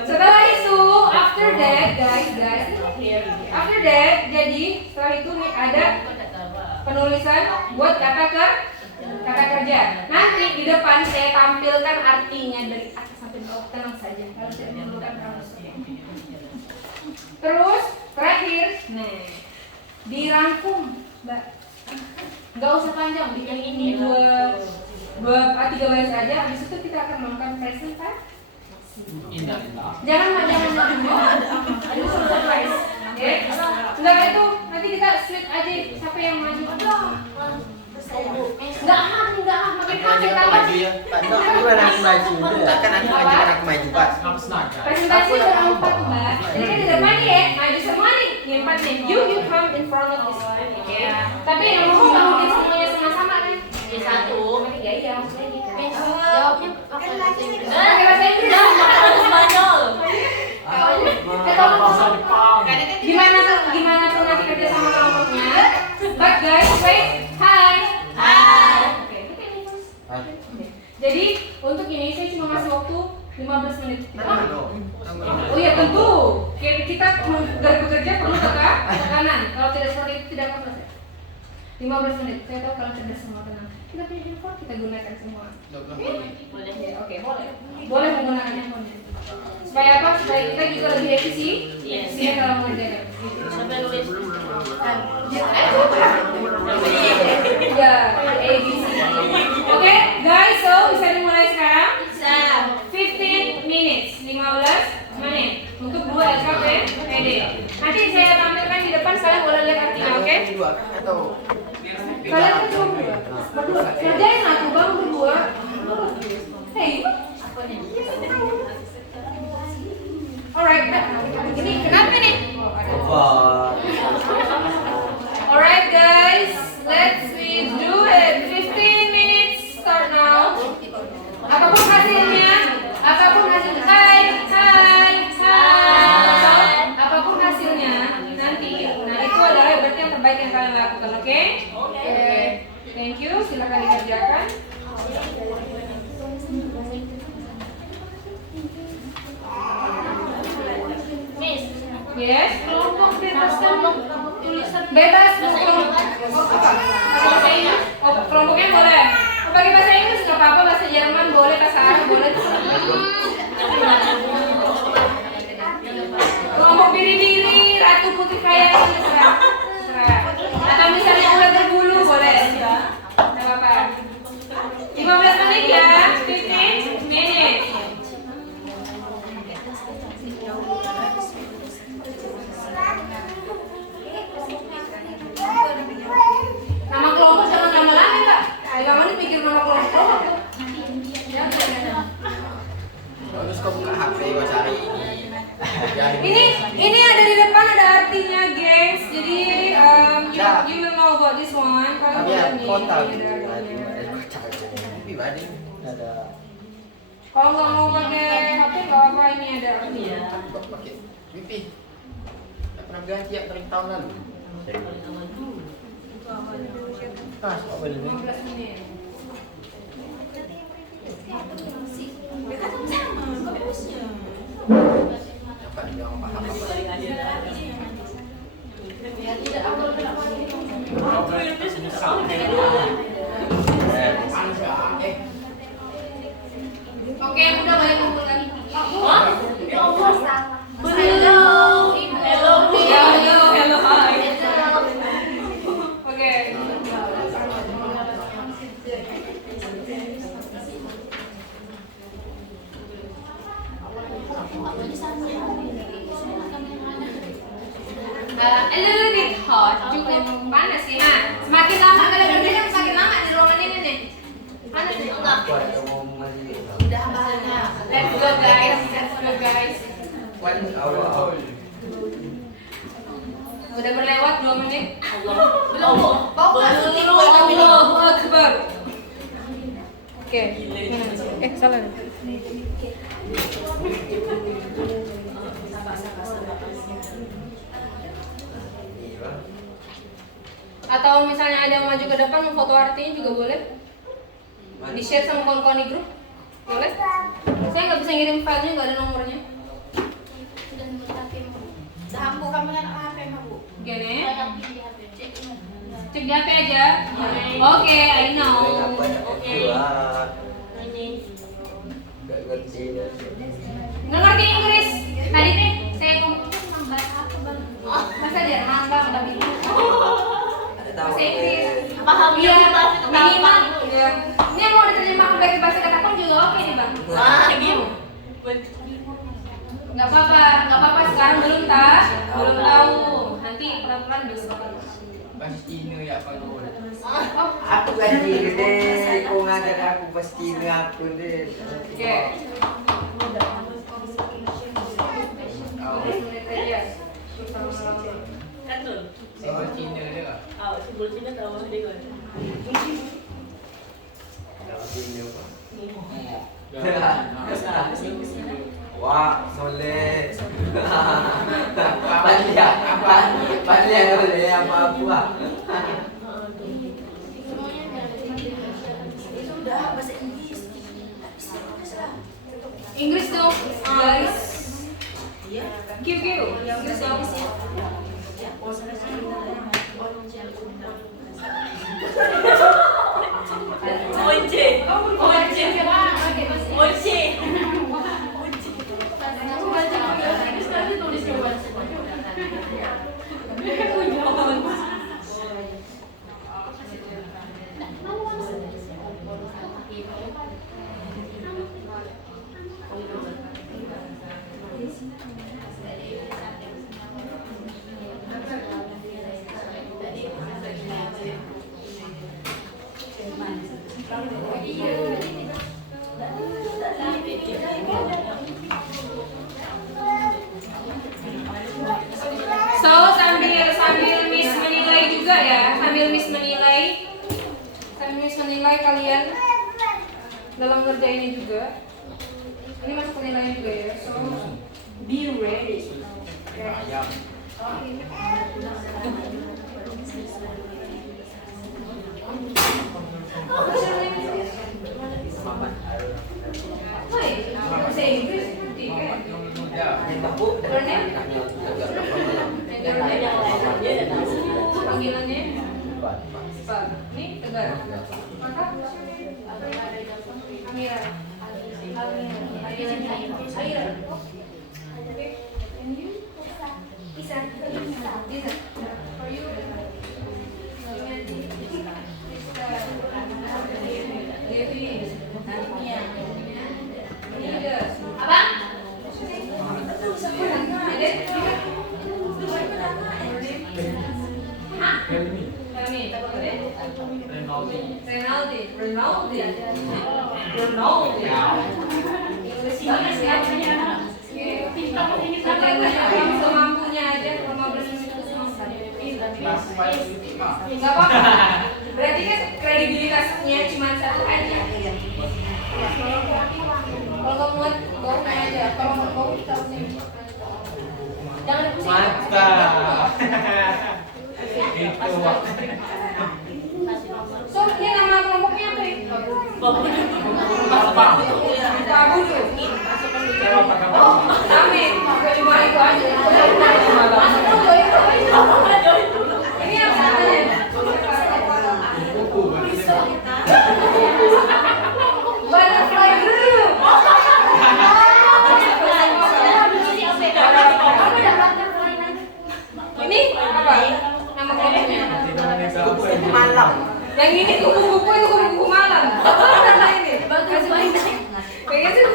Setelah itu, after that, guys, after that, jadi setelah itu nih ada penulisan buat kata kerja. Nanti di depan saya tampilkan artinya dari atas sampai bawah, tenang saja. Kalau tidak memerlukan kamus. Terus terakhir, dirangkum, Mbak. Nggak usah panjang, bikin ini tiga baris aja. Habis itu kita akan melakukan presentasi. Jangan dulu. Itu surprise. Oke? Enggak itu nanti kita split aja siapa yang maju. Enggak makin panjang tambah. Gimana aku maju? Kan aku maju pas. Presentasi berempat, Mbak. Jadi kan di depan nih ya, maju semua nih. Yang empat nih. You come in front of this. Ya. Tapi yang ngomong nggak mungkin semuanya sama-sama kan? Yang satu. Iya, maksudnya gitu. Jawabnya pakai bahasa Inggris. Pakai bahasa Inggris. Spanyol. Gimana tuh nanti kerja sama kelompoknya? But guys, wait. Hi. Oke, look at me first. Jadi untuk ini saya cuma ngasih waktu 15 menit. Oh iya tentu. Kita bekerja perlu tekanan. Kalau tidak seperti itu tidak akan selesai. 15 menit. Saya tahu kalau cerdas semua tenang. Kita punya handphone, kita gunakan semua. Oke, boleh menggunakan handphone. Supaya apa? Supaya kita juga lebih efisien dalam mengerjakan. Sampai nulis. Ya, ABC. Oke, guys, so bisa dimulai sekarang? Bisa. 15 minutes, 15 menit untuk 2 SKPD. Nanti saya tampilkan di depan, kalian boleh lihat artinya, oke? Kalian kan cuma berdua. Kerjain aku bang berdua. Hey. Alright, ini kenapa nih? Alright guys, let's do it. 15 minutes start now. Apapun hasilnya. Hai. Apapun hasilnya nanti. Nah itu adalah berarti yang terbaik yang kalian lakukan, oke? Thank you. Silakan dikerjakan. Miss. Yes. Kelompok bebas kan? Tulisan Bebas. bahasa Inggris. Bahasa Inggris. Oh, kelompoknya boleh. Pakai bahasa Inggris nggak apa-apa, bahasa Jerman boleh, bahasa Arab boleh. Kelompok biri-biri, Ratu Putri Kaya, terserah. Atau misalnya ular berbulu boleh. Nggak apa-apa. 15 menit ya, 15 minutes. Nama kelompok jangan lama-lama Mbak. Agak mana pikir nama kelompok. Terus kau buka HP kau cari Ini ada di depan, ada artinya, gengs. Jadi you will know about this one. Kalau Ya, ini kota. ada artinya. pribadi. Ada. Kalau nggak mau pakai HP nggak apa, ini ada artinya. Pakai wifi. Tak pernah ganti ya dari tahun lalu. Ah, apa ini? 15 menit. Dapat dia orang paham apa. Oke, udah balik kumpul lagi. Ya Allah, salah. Hello, hi. Oke. A little bit hot, cukup panas sih. Nah, semakin lama kalian kerja semakin lama di ruangan ini nih. Panas nih. Udah banyak. Let's go guys, let's go guys. Udah berlewat 2 menit. Belum. Bau kasih buat kami. Allahu Akbar. Oke. Salah. Atau misalnya ada yang maju ke depan mau foto artinya juga boleh. Di share sama kawan-kawan di grup. Boleh? Saya nggak bisa ngirim filenya, nggak ada nomornya. Saham bu kami kan HP bu. Gini. Saya di HP. Cek di HP aja. Oke, I know. Nggak ngerti Inggris. Tadi nih saya ngomong bahasa Jerman bang, tapi bahasa Inggris. Paham Iya, ya, minimal. Iya. Ini mau diterjemahkan baik bahasa katakan juga oke nih bang. Wah, gitu. Nggak apa-apa. Sekarang belum tahu. Nanti pelan-pelan bisa. Pasti ini ya Pak Nur. Oh, Aku gaji gede, kau ngajar aku pasti ngaku deh. oke. 15 menit aja. Bersama-sama. Saya Cina dia. Wah, soleh. Paling oleh apa? Sudah bahasa Inggris. Inggris dong, guys. Iya. Q. Inggris dong. So sambil Miss menilai juga ya, sambil Miss menilai kalian dalam kerja ini juga. Ini masuk penilaian juga ya. So be ready. Ayam. Hai, bahasa Inggris nanti kan? Your name? Panggilannya? Pak. Ini Tegar. Maka? Amira. Aira. Oke. And you? Isa. For you? Abang? Renaldi. Bagus ya. Semampunya aja 15 menit itu semampunya. Enggak apa-apa. Berarti kan kredibilitasnya cuma satu aja. Kalau kamu muat, bau aja. Kalau nggak bau, kita pusing. Jangan pusing. Mantap. Itu. So, ini nama kelompoknya apa ya? Tabudu. Oh, rame. Cuma itu aja. Ini apa namanya? Butterfly group. Ini apa? Nama kelompoknya? Malam. Yang ini kupu-kupu itu kupu-kupu malam. Mana ini? Bagus banget. Pengen sih.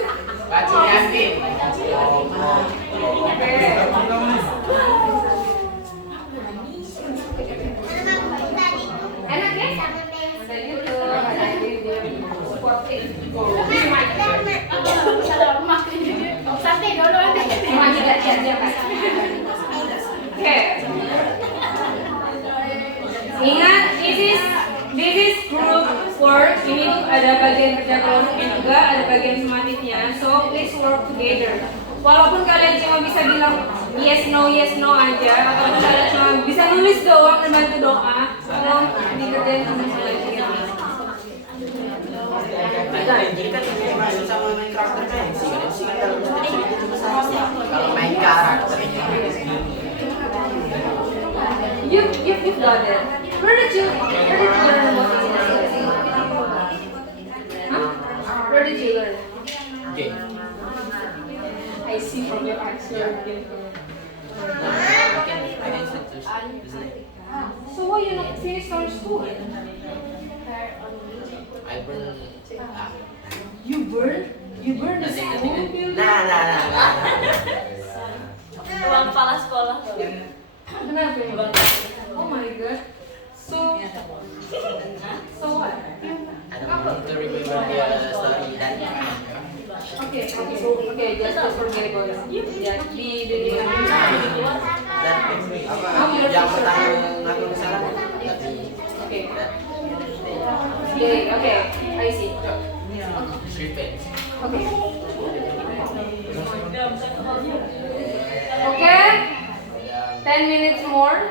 Baca Yanti. support it. Oh, this mic. Salah rumah. Santai dulu nanti. Cuma dia Kak. Oke. Ingat, this is group work. Ini tuh ada bagian kerja kelompoknya juga, ada bagian sematifnya. So please work together. Walaupun kalian cuma bisa bilang yes no aja, atau kalian cuma bisa nulis doang dan bantu doa, tolong dikerjain sama-sama lagi. Jadi kan ini masuk sama main karakter kan sih kan kalau sedikit cuma sama Kalau main karakternya. You've done it. Where did you learn about this? Huh? Where did you learn? Oke. I see from your answer. So why you not finish our school? I burn. You burn the school building? Nah. Ruang kepala sekolah. Kenapa ya? Oh my god. So what? I don't want to remember the story that. Okay, just forget about it. Ya, di dan apa yang pertama aku salah tapi Okay, I see. Okay, 10 minutes more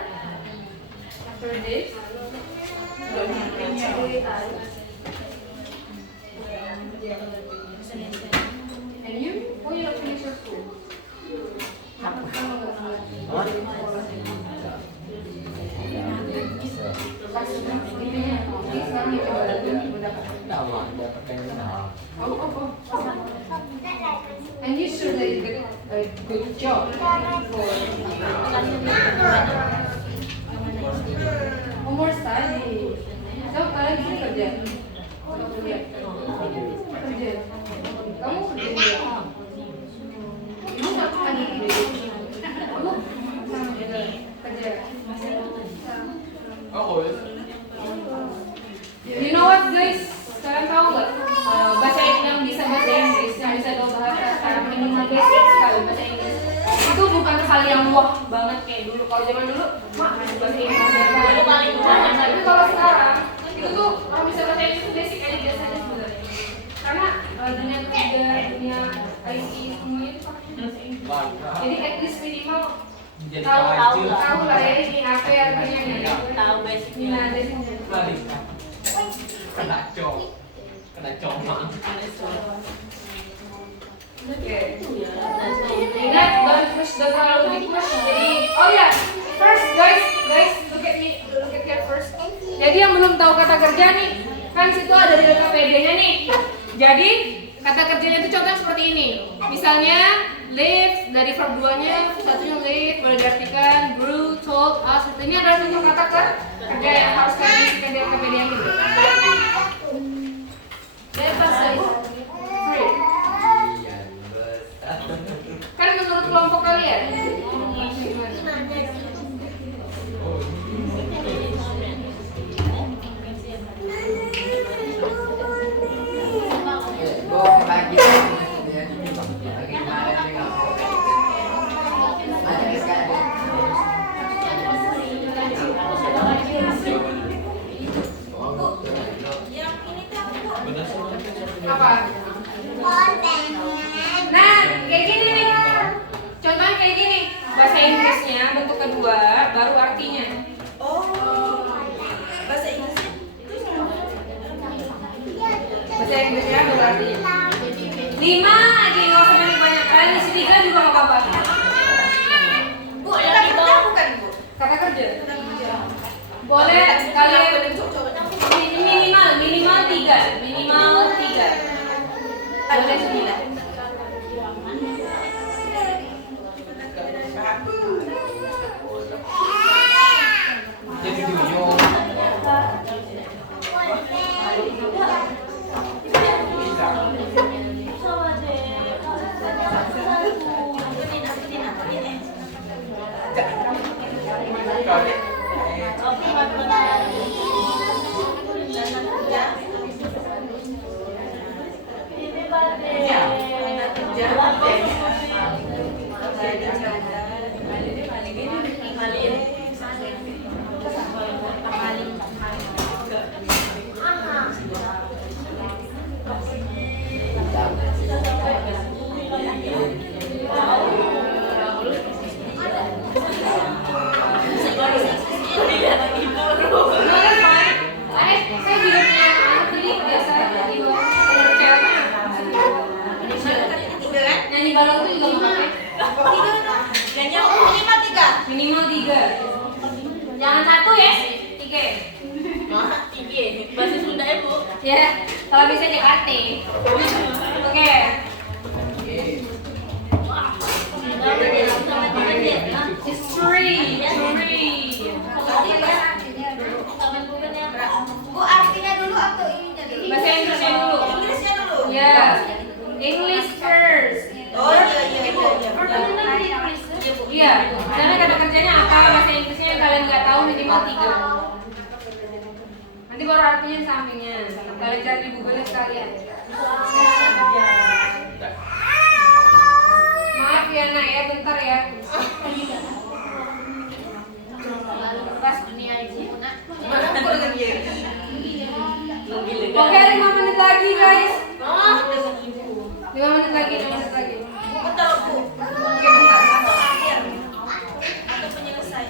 after this. And you? Why you not finish your school? And you should did a good job for more study. So kalian bisa kerja? Kerja. Kamu kerja? Ibu nggak akan kerja. Kerja. You know what guys? Kalian tahu nggak? Yang bisa bahasa Inggris, yang bisa bahasa minimal basic sekali bahasa Inggris. Itu bukan hal yang wah banget kayak dulu. Kalau zaman dulu, mak bahasa Inggris dulu paling banyak. Tapi kalau sekarang, itu tuh kalau bisa bahasa Inggris itu basic aja biasa aja sebenarnya. Karena dunia kerja, dunia IT semuanya itu pakai bahasa Inggris. Jadi at least minimal tahu lah ya ini apa artinya. Tahu basicnya. Nah, basicnya. Kena coma. Oke. Ingat, don't push, don't terlalu di push. Jadi, oh ya, first guys, look at here first. Jadi yang belum tahu kata kerja nih, kan situ ada di LKPD-nya nih. Jadi kata kerjanya itu contohnya seperti ini. Misalnya live dari verb 2-nya, satunya live boleh diartikan brew, told, us. Ini adalah contoh kata kerja yang harus kalian isikan di LKPD yang ini. Bebas guys. Free. Kan menurut kelompok kalian? Apa? Nah, kayak gini nih. Contohnya kayak gini. Bahasa Inggrisnya bentuk kedua, baru artinya. Bahasa Inggrisnya? Bahasa Inggrisnya baru artinya. 5 aja, nggak usah banyak. Kalian isi 3 juga nggak apa-apa. Bu, yang di bawah bukan Bu? Kata kerja. Boleh kalian minimal 3. Ada 9. Jadi tuyul. Ya, kalau bisa Jakarta. Oke. It's three. Bu, artinya dulu atau ininya dulu? Bahasa Inggrisnya dulu. Inggrisnya dulu. Ya. English first. Oh iya. Iya, karena kata kerjanya apa, bahasa Inggrisnya yang kalian nggak tahu minimal 3. Nanti baru artinya di sampingnya. Kalian cari di Google sekalian. Maaf ya nak ya, bentar ya. Pas dunia ibu nak. Oke, 5 menit lagi guys. 5 menit lagi. Bentar bu. Oke, bentar. Atau penyelesai.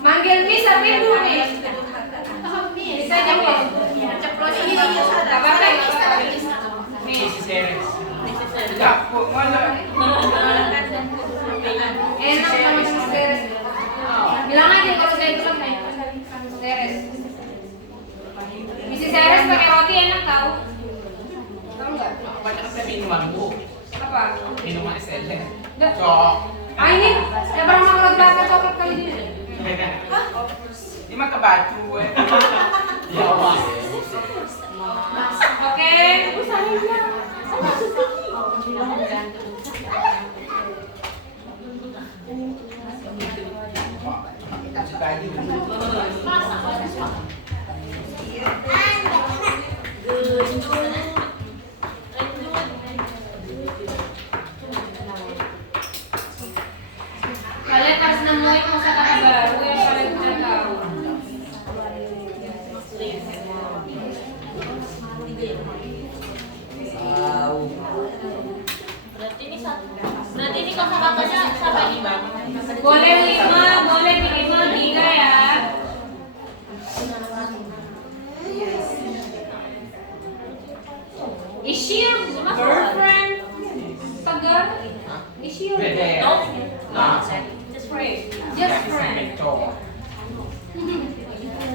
Manggil Miss apa Ibu nih? Bisa jawab. Ceplos iya sadar. Apa-apa. Miss. Enggak, kok mana? Enak sama Miss Teres. Bilang aja kalau saya belum nih. Teres. Miss Teres pakai roti enak tahu? Tahu nggak? Banyak saya minuman bu, Apa? minuman SLR. Nggak. Cok. Ah ini yang pernah makan roti bakar coklat kali ini. Ini mah ke baju. Ya Allah. Oke. Kalian harus nemuin kosakata baru yang kalian tidak tahu. Berarti ini kosakatanya sampai 5. Boleh 5, boleh minimal 3 ya. Is she your girlfriend? Tegar? Is she your girlfriend? No. Just friend. Just friend. Cok.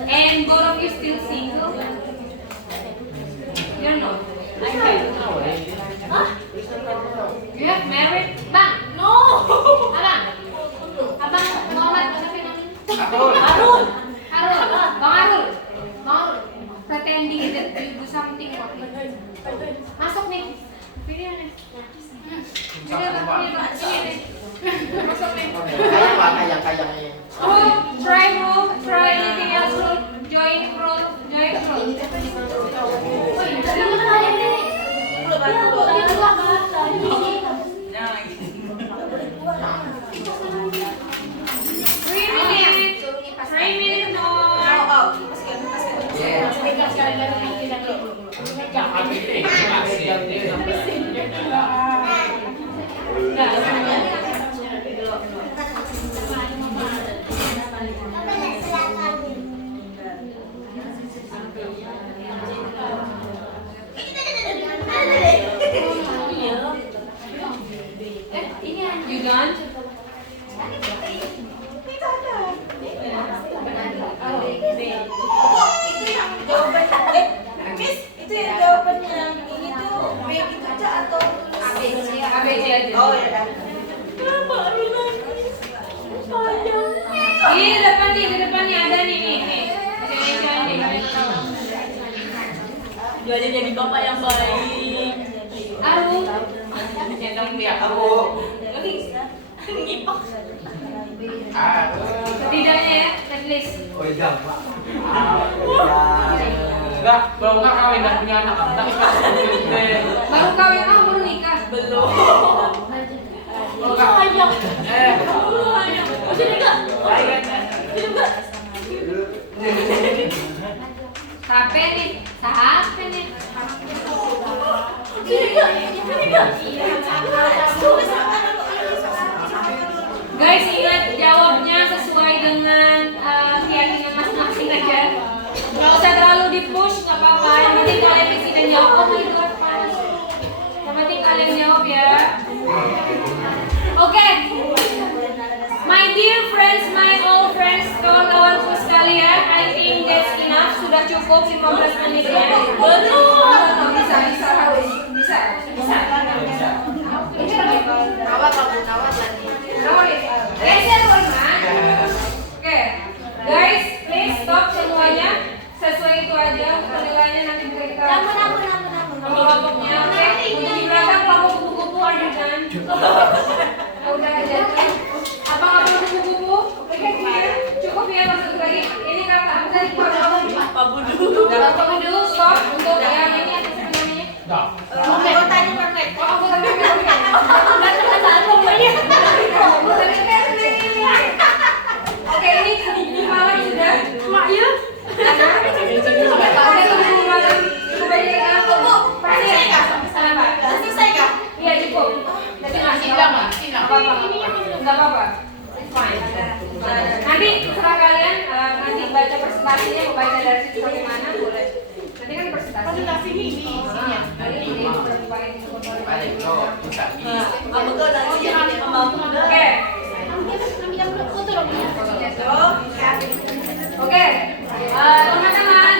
And both of you still single? You're not. Huh? You have married? Bang? No. Abang? Abang Muhammad siapa namanya? Harun. Bang Harun. Pretending that you do something for him. Masuk nih. Video nih. Masuk nih. Kayang. Oh, try anything else, roll. Join roll. Three minutes more. You done? Itu yang jawaban Miss, itu yang jawabannya yang ini tuh B gitu aja atau ABC aja. Oh ya dah. Di depan nih ada nih. Jadi bapak yang baik. Aru. Gendong dia aku. Ngipak. Setidaknya ya, at least. Oh iya, Pak. Enggak, belum nggak kawin dan punya anak. Tapi Baru kawin baru nikah. Belum. enggak. Sayang. Eh. Masih enggak? Sampai nih. Guys, ingat jawabnya sesuai dengan keyakinan masing-masing aja. Nggak usah terlalu di-push, nggak apa-apa. Yang penting kalian isi dan jawab. Oh itu apa? Yang penting kalian jawab ya. Oke. My dear friends, my old friends, kawan-kawanku sekalian. kalian, I think that's enough. Sudah cukup 15 menitnya. Betul. Bisa, harus. Bisa. Nawar lagi, nawar lagi. Geser warna. Oke, guys, please stop semuanya. Sesuai itu aja. Penilaiannya nanti bisa kita. Kelompoknya. Oke, untuk di belakang kelompok kupu-kupu ada kan? Udah aja. Apa nggak perlu kupu-kupu? Oke, cukup ya masuk lagi. Ini kata aku tadi Pak Budu. Stop untuk yang ini apa sih namanya? Anggotanya permen. Oh, aku tadi Oke, ini kubu malam sudah. Mak ya. Selesai kah? Iya cukup. Jadi masih lama. Enggak apa-apa. It's fine. Nanti setelah kalian nanti baca presentasinya, mau baca dari situ bagaimana boleh. Nanti kan presentasi ini isinya. Ini Oke, teman-teman,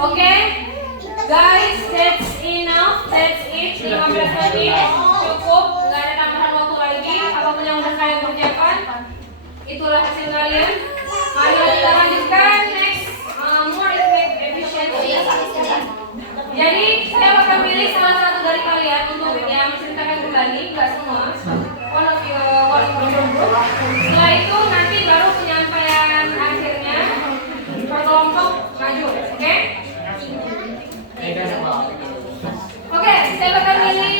Oke, guys, that's enough, that's it. 15 menit cukup, nggak ada tambahan waktu lagi. Apapun yang udah kalian kerjakan, itulah hasil kalian. Mari kita lanjutkan next, more efficient. Jadi saya bakal pilih salah satu dari kalian untuk yang menceritakan kembali, nggak semua. One of your group. Setelah itu nanti baru penyampaian akhirnya per kelompok maju, oke? Oke, saya bakal pilih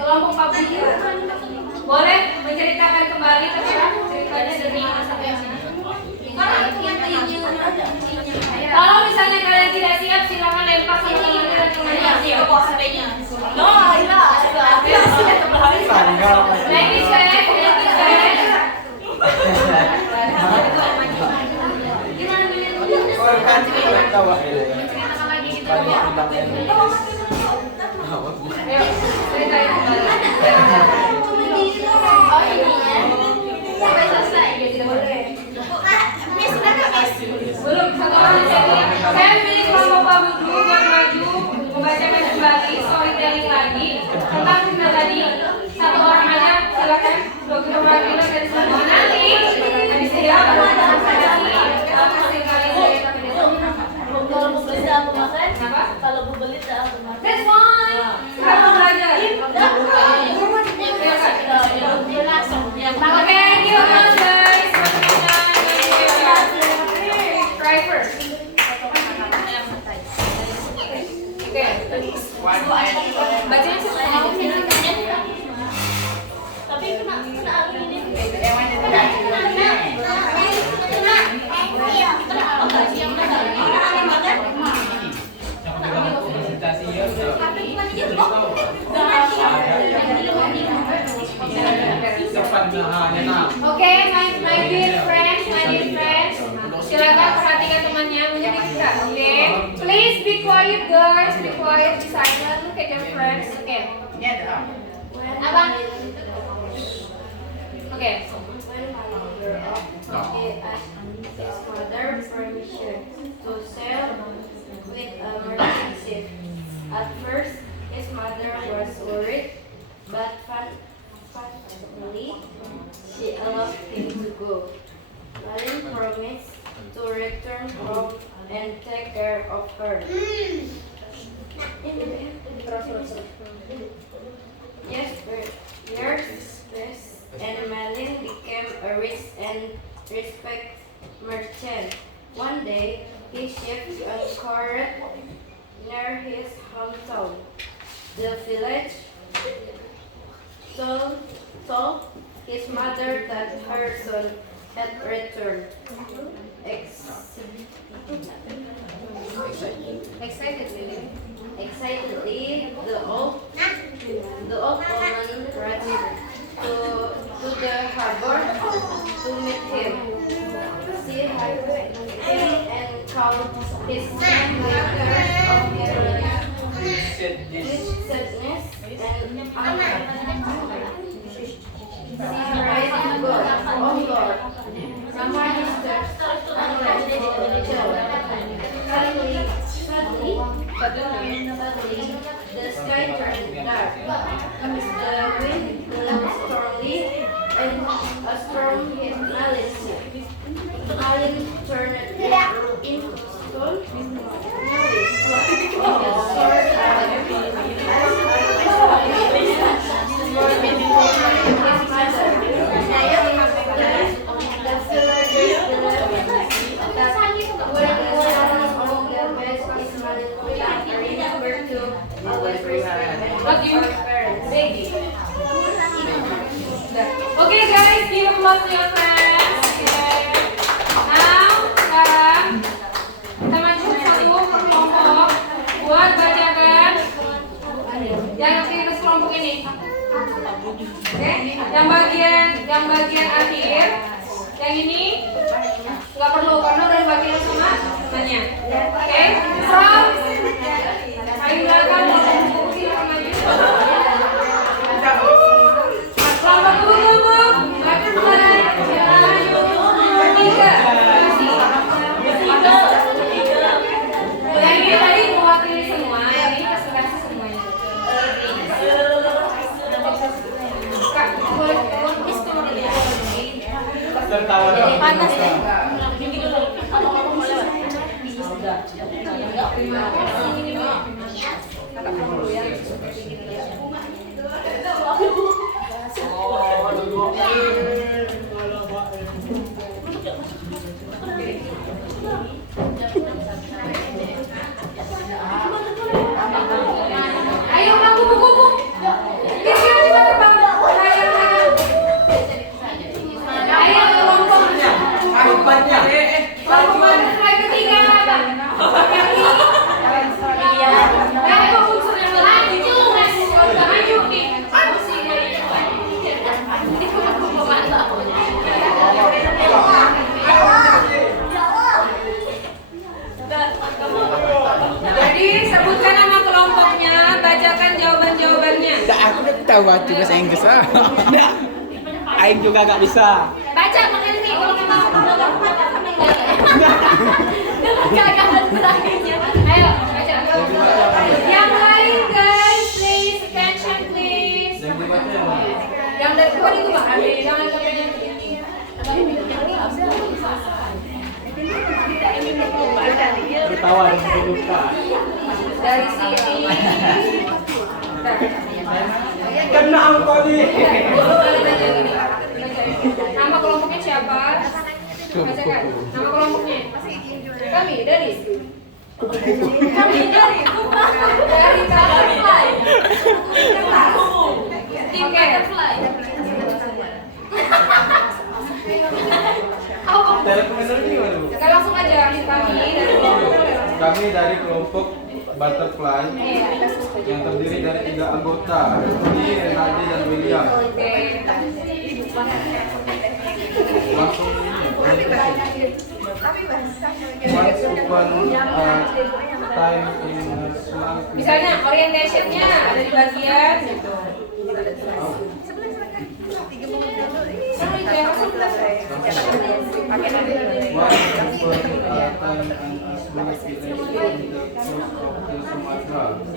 kelompok Pak Budu. Boleh menceritakan kembali terserah ceritanya dari mana sampai mana. Kalau misalnya kalian tidak siap, silakan lempar ke teman dan temannya. Ladies first. Ayo, ceritain kembali. Sampai selesai, ya tidak boleh. Belum, satu orang lagi. Saya pilih kelompok Pak Budu buat maju membacakan kembali storytelling lagi tentang cerita tadi. Satu orang aja, silakan. Dokter Wakil dan semua nanti habis dia baru ada hasil kalian. Kalau mau beli aku makan, Kenapa? kalau mau beli aku makan. That's fine. Sekarang belajar. Oke, gimana guys? Try first. Oke. Bacanya sih Tapi kena angin ini. Oke, my dear friends, silakan perhatikan temannya menjadi kita. Oke, please be quiet guys, be quiet, be silent, look at your friends. Oke. Apa? Oke. His mother permission to sail with a merchant ship. At first, his mother was worried, but finally she allowed him to go. Malin promised to return home and take care of her. Years and Malin became a rich and respected merchant. One day, his ship anchored near his hometown. The village told his mother that her son had returned. Excitedly, the old woman ran to the harbor to meet him. She hugged him and called his name with tears of bitterness, with sadness and anger. She cried, "Oh Lord, someone is just unless Suddenly, the sky turned dark. The wind blew strongly, and a storm hit Malin. Malin turned into stone. What you ready? Okay guys, give applause to your friends. Okay. Now, sekarang kita maju satu per kelompok buat bacakan yang aktivitas kelompok ini. Oke, yang bagian akhir, yang ini nggak perlu karena udah dibagiin sama temannya. Oke, from ayo silakan kelompok maju. Kelompok kubu-kubu, maju mulai. Tiga, yang ini tadi mewakili semua, yang ini presentasi semuanya. Tertawa Panas ya. Ayo bang kubu-kubu. Kira-kira cepat terbang. Ayo kelompoknya. Kelompok butterfly ketiga apa? Yang ini. Ayo unsur yang maju. Maju nih. Jadi sebutkan nama kelompoknya, bacakan jawaban-jawabannya. Aku udah tahu baca bahasa Inggris ah. Aing juga gak bisa. Baca makanya nih kalau memang jangan berakhirnya. Ayo baca. Yang lain guys, please attention please. Yang dari depan itu bang, jangan sampai yang tertawa dan terbuka. dari sini. Kena angkot nih. Nama kelompoknya siapa? Bacakan. Nama kelompoknya. Kami dari Butterfly. Tim Butterfly. Dari komentar gimana bu? Kita langsung aja kami dari kelompok. Butterfly yang terdiri dari 3 anggota, Rudy, Renaldi, dan William. Langsung once upon time in Smart. Misalnya orientationnya ada di bagian gitu.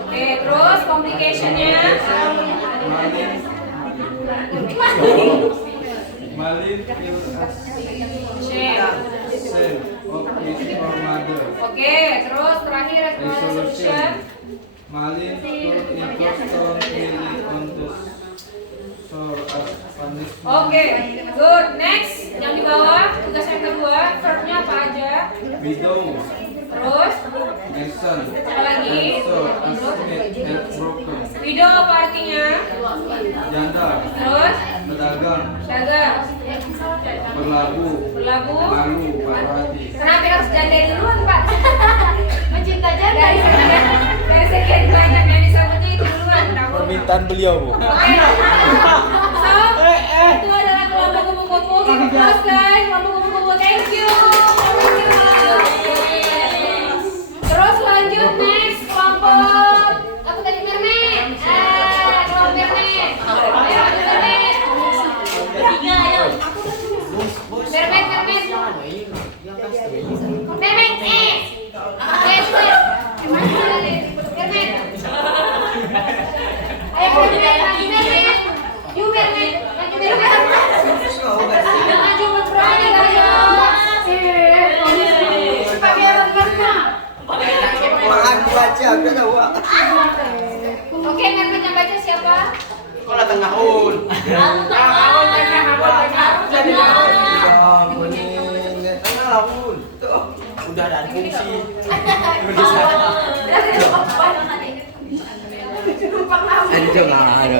Oke, terus complication-nya Malin killed us. Save of his own mother. Oke, terus terakhir resolution. Malin put impostor Lily on the shore as punishment. Oke, good. Next, yang di bawah tugas yang kedua, verb-nya apa aja? Widow. Terus, Mason. apa lagi? Also, Smith and broken. Widow apa artinya? Janda. Terus, Pedagang. dagang. Berlabuh. Berlabuh. Malu. Patah hati. Kenapa harus janda duluan, Pak? cinta janda. Dari sekian banyak yang disebutnya itu duluan. Permintaan beliau, Bu. Oke. So, itu adalah kelompok kupu-kupu. Kita close guys, kelompok kupu-kupu. Thank you. Terus lanjut next kelompok apa tadi mermaid. Kelompok mermaid. Ayo lanjut mermaid. Tiga ayo. Mermaid. Mermaid. Mermaid. Ayo mermaid. You mermaid. Maju berani ayo. Pangeran Mermaid. Aku aja, udah tahu. Oke, mermaid yang baca siapa? Kok datang ngahun? Udah ada fungsi. Anjir nggak ada.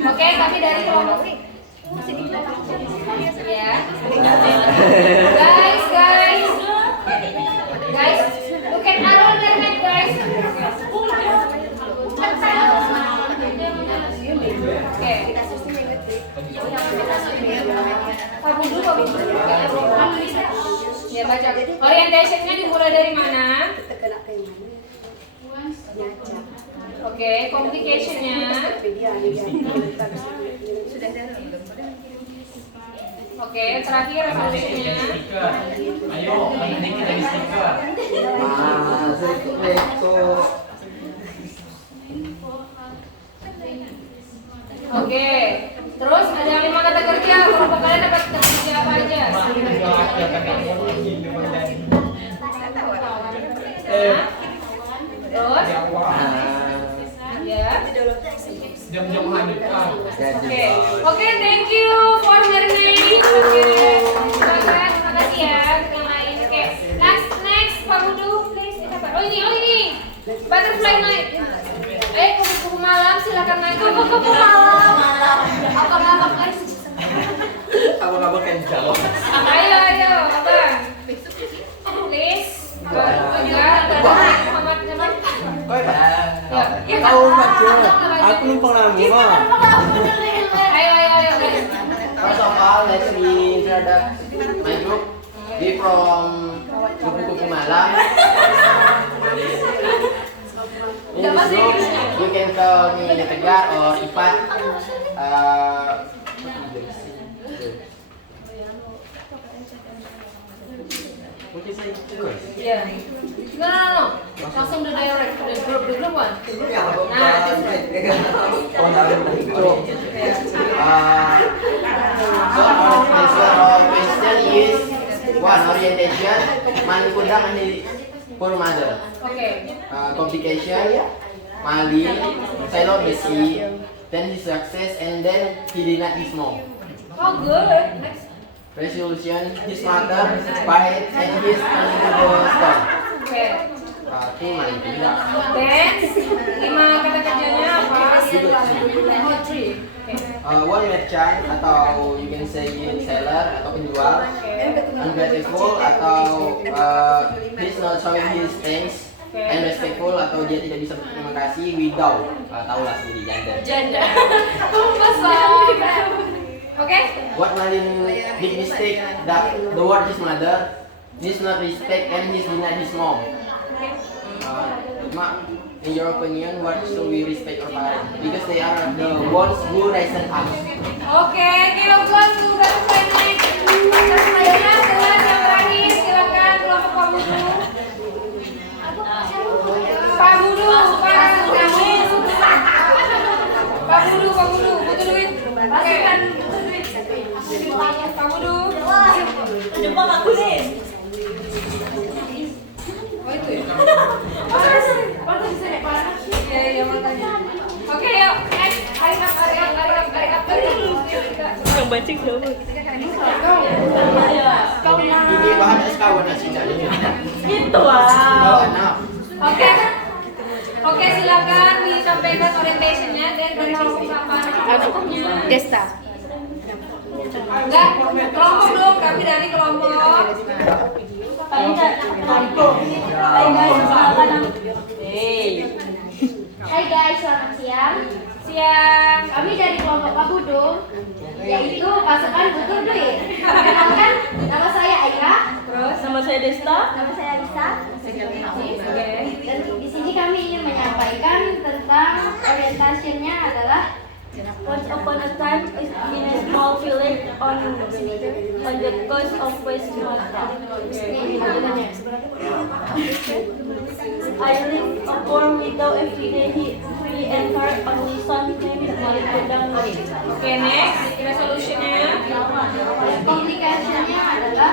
Oke, kami dari kelompok ya. Guys, look at our mermaid, guys. Oke. Kamu dulu. Ya baca. Orientationnya dimulai dari mana? Oke, complication-nya. Oke, terakhir resolution-nya. Ayo, ini kita di stiker. Oke, terus ada 5 kata kerja. Kelompok kalian dapat kata kerja apa aja? Terus? Ya. Jam-jam lanjutkan. Oke, thank you for mermaid. Oke, terima kasih ya. Yang lain. Oke, next Pak Budu, please. Oh ini. Butterfly night. Kupu-kupu malam, silakan naik. Kupu-kupu malam. Abang-abang guys. Abang-abang kan jawab. Ayo, abang. Please. Tahu macam. Aku lupa nama. Ayo. First of all, let's introduce my group. We from Kupu-Kupu Malam. In this group, you can call me Tegar or Ipat. Yeah. No. Langsung the direct, the group one. So our question is one orientation, Mali Kundang and Poor Mother. Okay. Complication, Mali, Sailor Messi, then his success, and then he did not his mom. Oh good. Next. Resolution, his mother bite and his turn into the stone. Okay. Itu Mali Kundang. Then 5 kata kerjanya apa? Oh 3. Okay. One merchant atau you can say seller atau penjual, ungrateful atau he's not showing his thanks, and respectful atau dia tidak bisa berterima kasih, without tahulah sendiri janda. Okay. What Malin big mistake that the word his mother, he's not respect and he's denied his mom. In your opinion, what should we respect our parents? Because they are the ones who raised us. Oke, kita close to butterfly night. Butterfly-nya adalah yang terakhir. Silakan kelompok Pak Budu. Pak Budu. Butuh duit. Oke. Pak Budu. Jumpa Pak Kulis. Oh itu ya? Iya, makanya. Oke, yuk. Next. Hari up. Yang baca siapa? Ini bahan SKW nasi ini. Itu ah. Oke, silakan disampaikan orientation-nya dan dari kelompok apa? Desta. Enggak, kelompok dong, kami dari kelompok. Paling nggak kelompok. Paling nggak perkenalkan nama. Hai guys, selamat siang. Siang. Kami dari kelompok Pak Budung, yaitu pasukan Butur Duit. Perkenalkan, nama saya Aira. Terus Nama saya Desta. Nama saya Lisa. oke. Dan di sini kami ingin menyampaikan tentang orientasinya adalah Once upon a time, in a small village on the coast of West Sumatra, I lived a poor widow. Every day he and her only son named Malipundang. Oke, next. Kira solusinya. komplikasinya adalah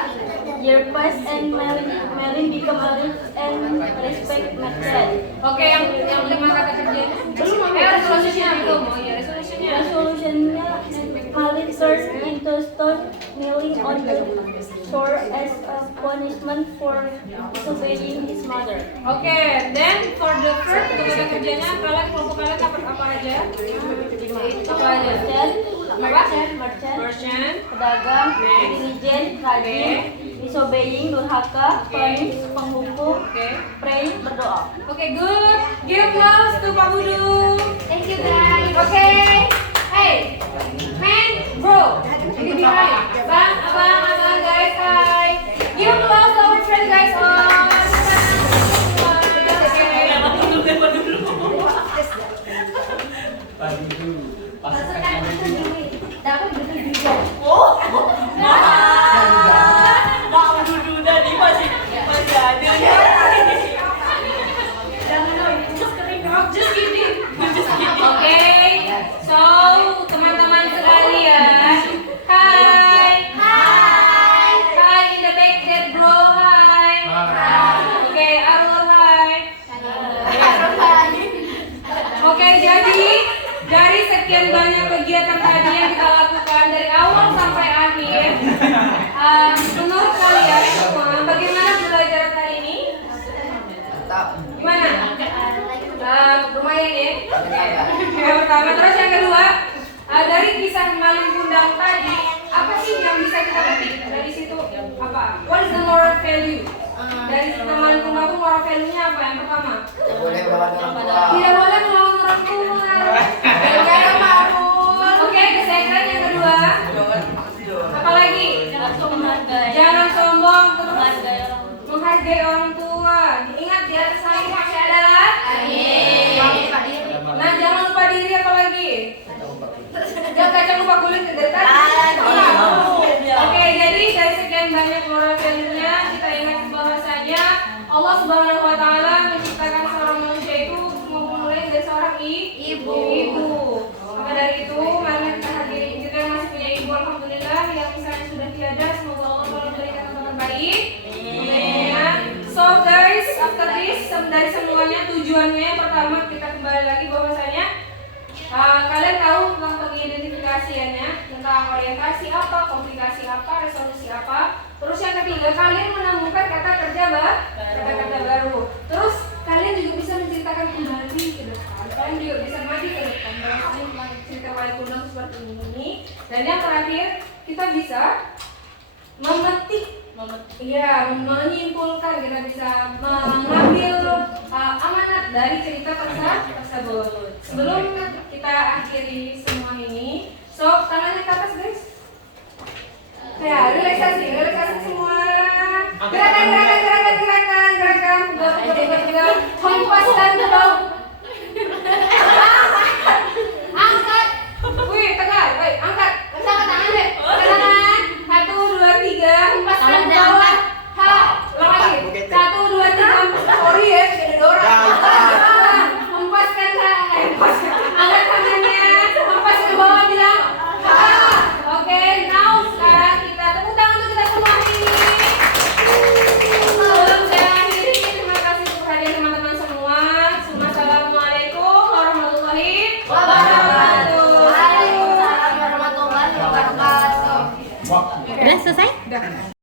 Year passed and Melin become a rich and respect merchant. Oke, yang 5 kata kerjanya. Belum, resolusinya belum. Oh iya, resolusinya. Resolutionnya, Malin turned into stone kneeling on the shore as a punishment for disobeying his mother. Oke, then for the verb untuk kata kerjanya kalian kelompok kalian dapat apa aja? Apa aja? Merchant, Pedagang, diligent, rajin, disobeying, durhaka, punish, penghukum, Oke. pray, berdoa. Oke, good. Give applause to Pak Budung. thank you guys. Oke. Hey, man, bro. Ini behind. Bang, abang, guys, hi. Give applause to our friend guys on. Pasukan Butur Duit dapat betul juga. Oke, so teman-teman sekalian, hi, in the back that bro, hi. Oke, Arul, hi. Oke, jadi dari sekian banyak kegiatan tadi yang kita lakukan dari awal sampai akhir, menurut kalian semua bagaimana pembelajaran hari ini? Gimana? Lumayan ya. Yang pertama, terus yang kedua, dari kisah Malin Kundang tadi, apa sih yang bisa kita petik dari situ? Apa? What is the moral value? Dari cerita Malin Kundang itu moral value-nya apa? Yang pertama, Tidak boleh melawan orang tua. tidak boleh melawan orang tua. Jangan mabuk. Oke, kesehatan yang kedua. Apa lagi? Jangan sombong, terus menghargai orang tua. Ingat di atas langit masih adalah Nah, jangan lupa diri, apa lagi? Jangan kacang lupa kulit dari tadi. Oke, jadi dari sekian banyak moral value-nya, kita ingat bahwasanya Allah Subhanahu wa taala menciptakan seorang manusia itu memulai dari seorang ibu. Maka dari itu, mari kita hadiri kita yang masih punya ibu, alhamdulillah, yang misalnya sudah tiada, semoga Allah selalu memberikan yang terbaik. Amin. So guys, after this, dari semuanya tujuannya yang pertama kita kembali lagi bahwasanya kalian tahu tentang pengidentifikasiannya, tentang orientasi apa, komplikasi apa, resolusi apa. Terus yang ketiga, kalian menemukan kata kerja baru. Terus kalian juga bisa menceritakan kembali ke depan. Kalian juga bisa maju ke depan. Bahwasanya cerita Malin Kundang seperti ini. Dan yang terakhir, kita bisa menyimpulkan, kita bisa mengambil amanat dari cerita tersebut. Sebelum kita akhiri semua ini, so tangannya ke atas guys. Ya, relaksasi semua. Gerakan. Hempaskan ke bawah. Angkat. Wih, tegar. Baik, angkat. Angkat tangan deh. Tangan. 1, 2, 3. Hempaskan ke bawah. Lagi. 1, 2, 3. Sorry ya, ada dorang. Hempaskan angkat tangannya. Hempas ke bawah, bilang. Oke, now sekarang kita tepuk tangan untuk kita semua ini. Sebelum saya akhiri, terima kasih untuk perhatian teman-teman semua. Assalamualaikum warahmatullahi wabarakatuh. Waalaikumsalam warahmatullahi wabarakatuh. Udah selesai? Udah.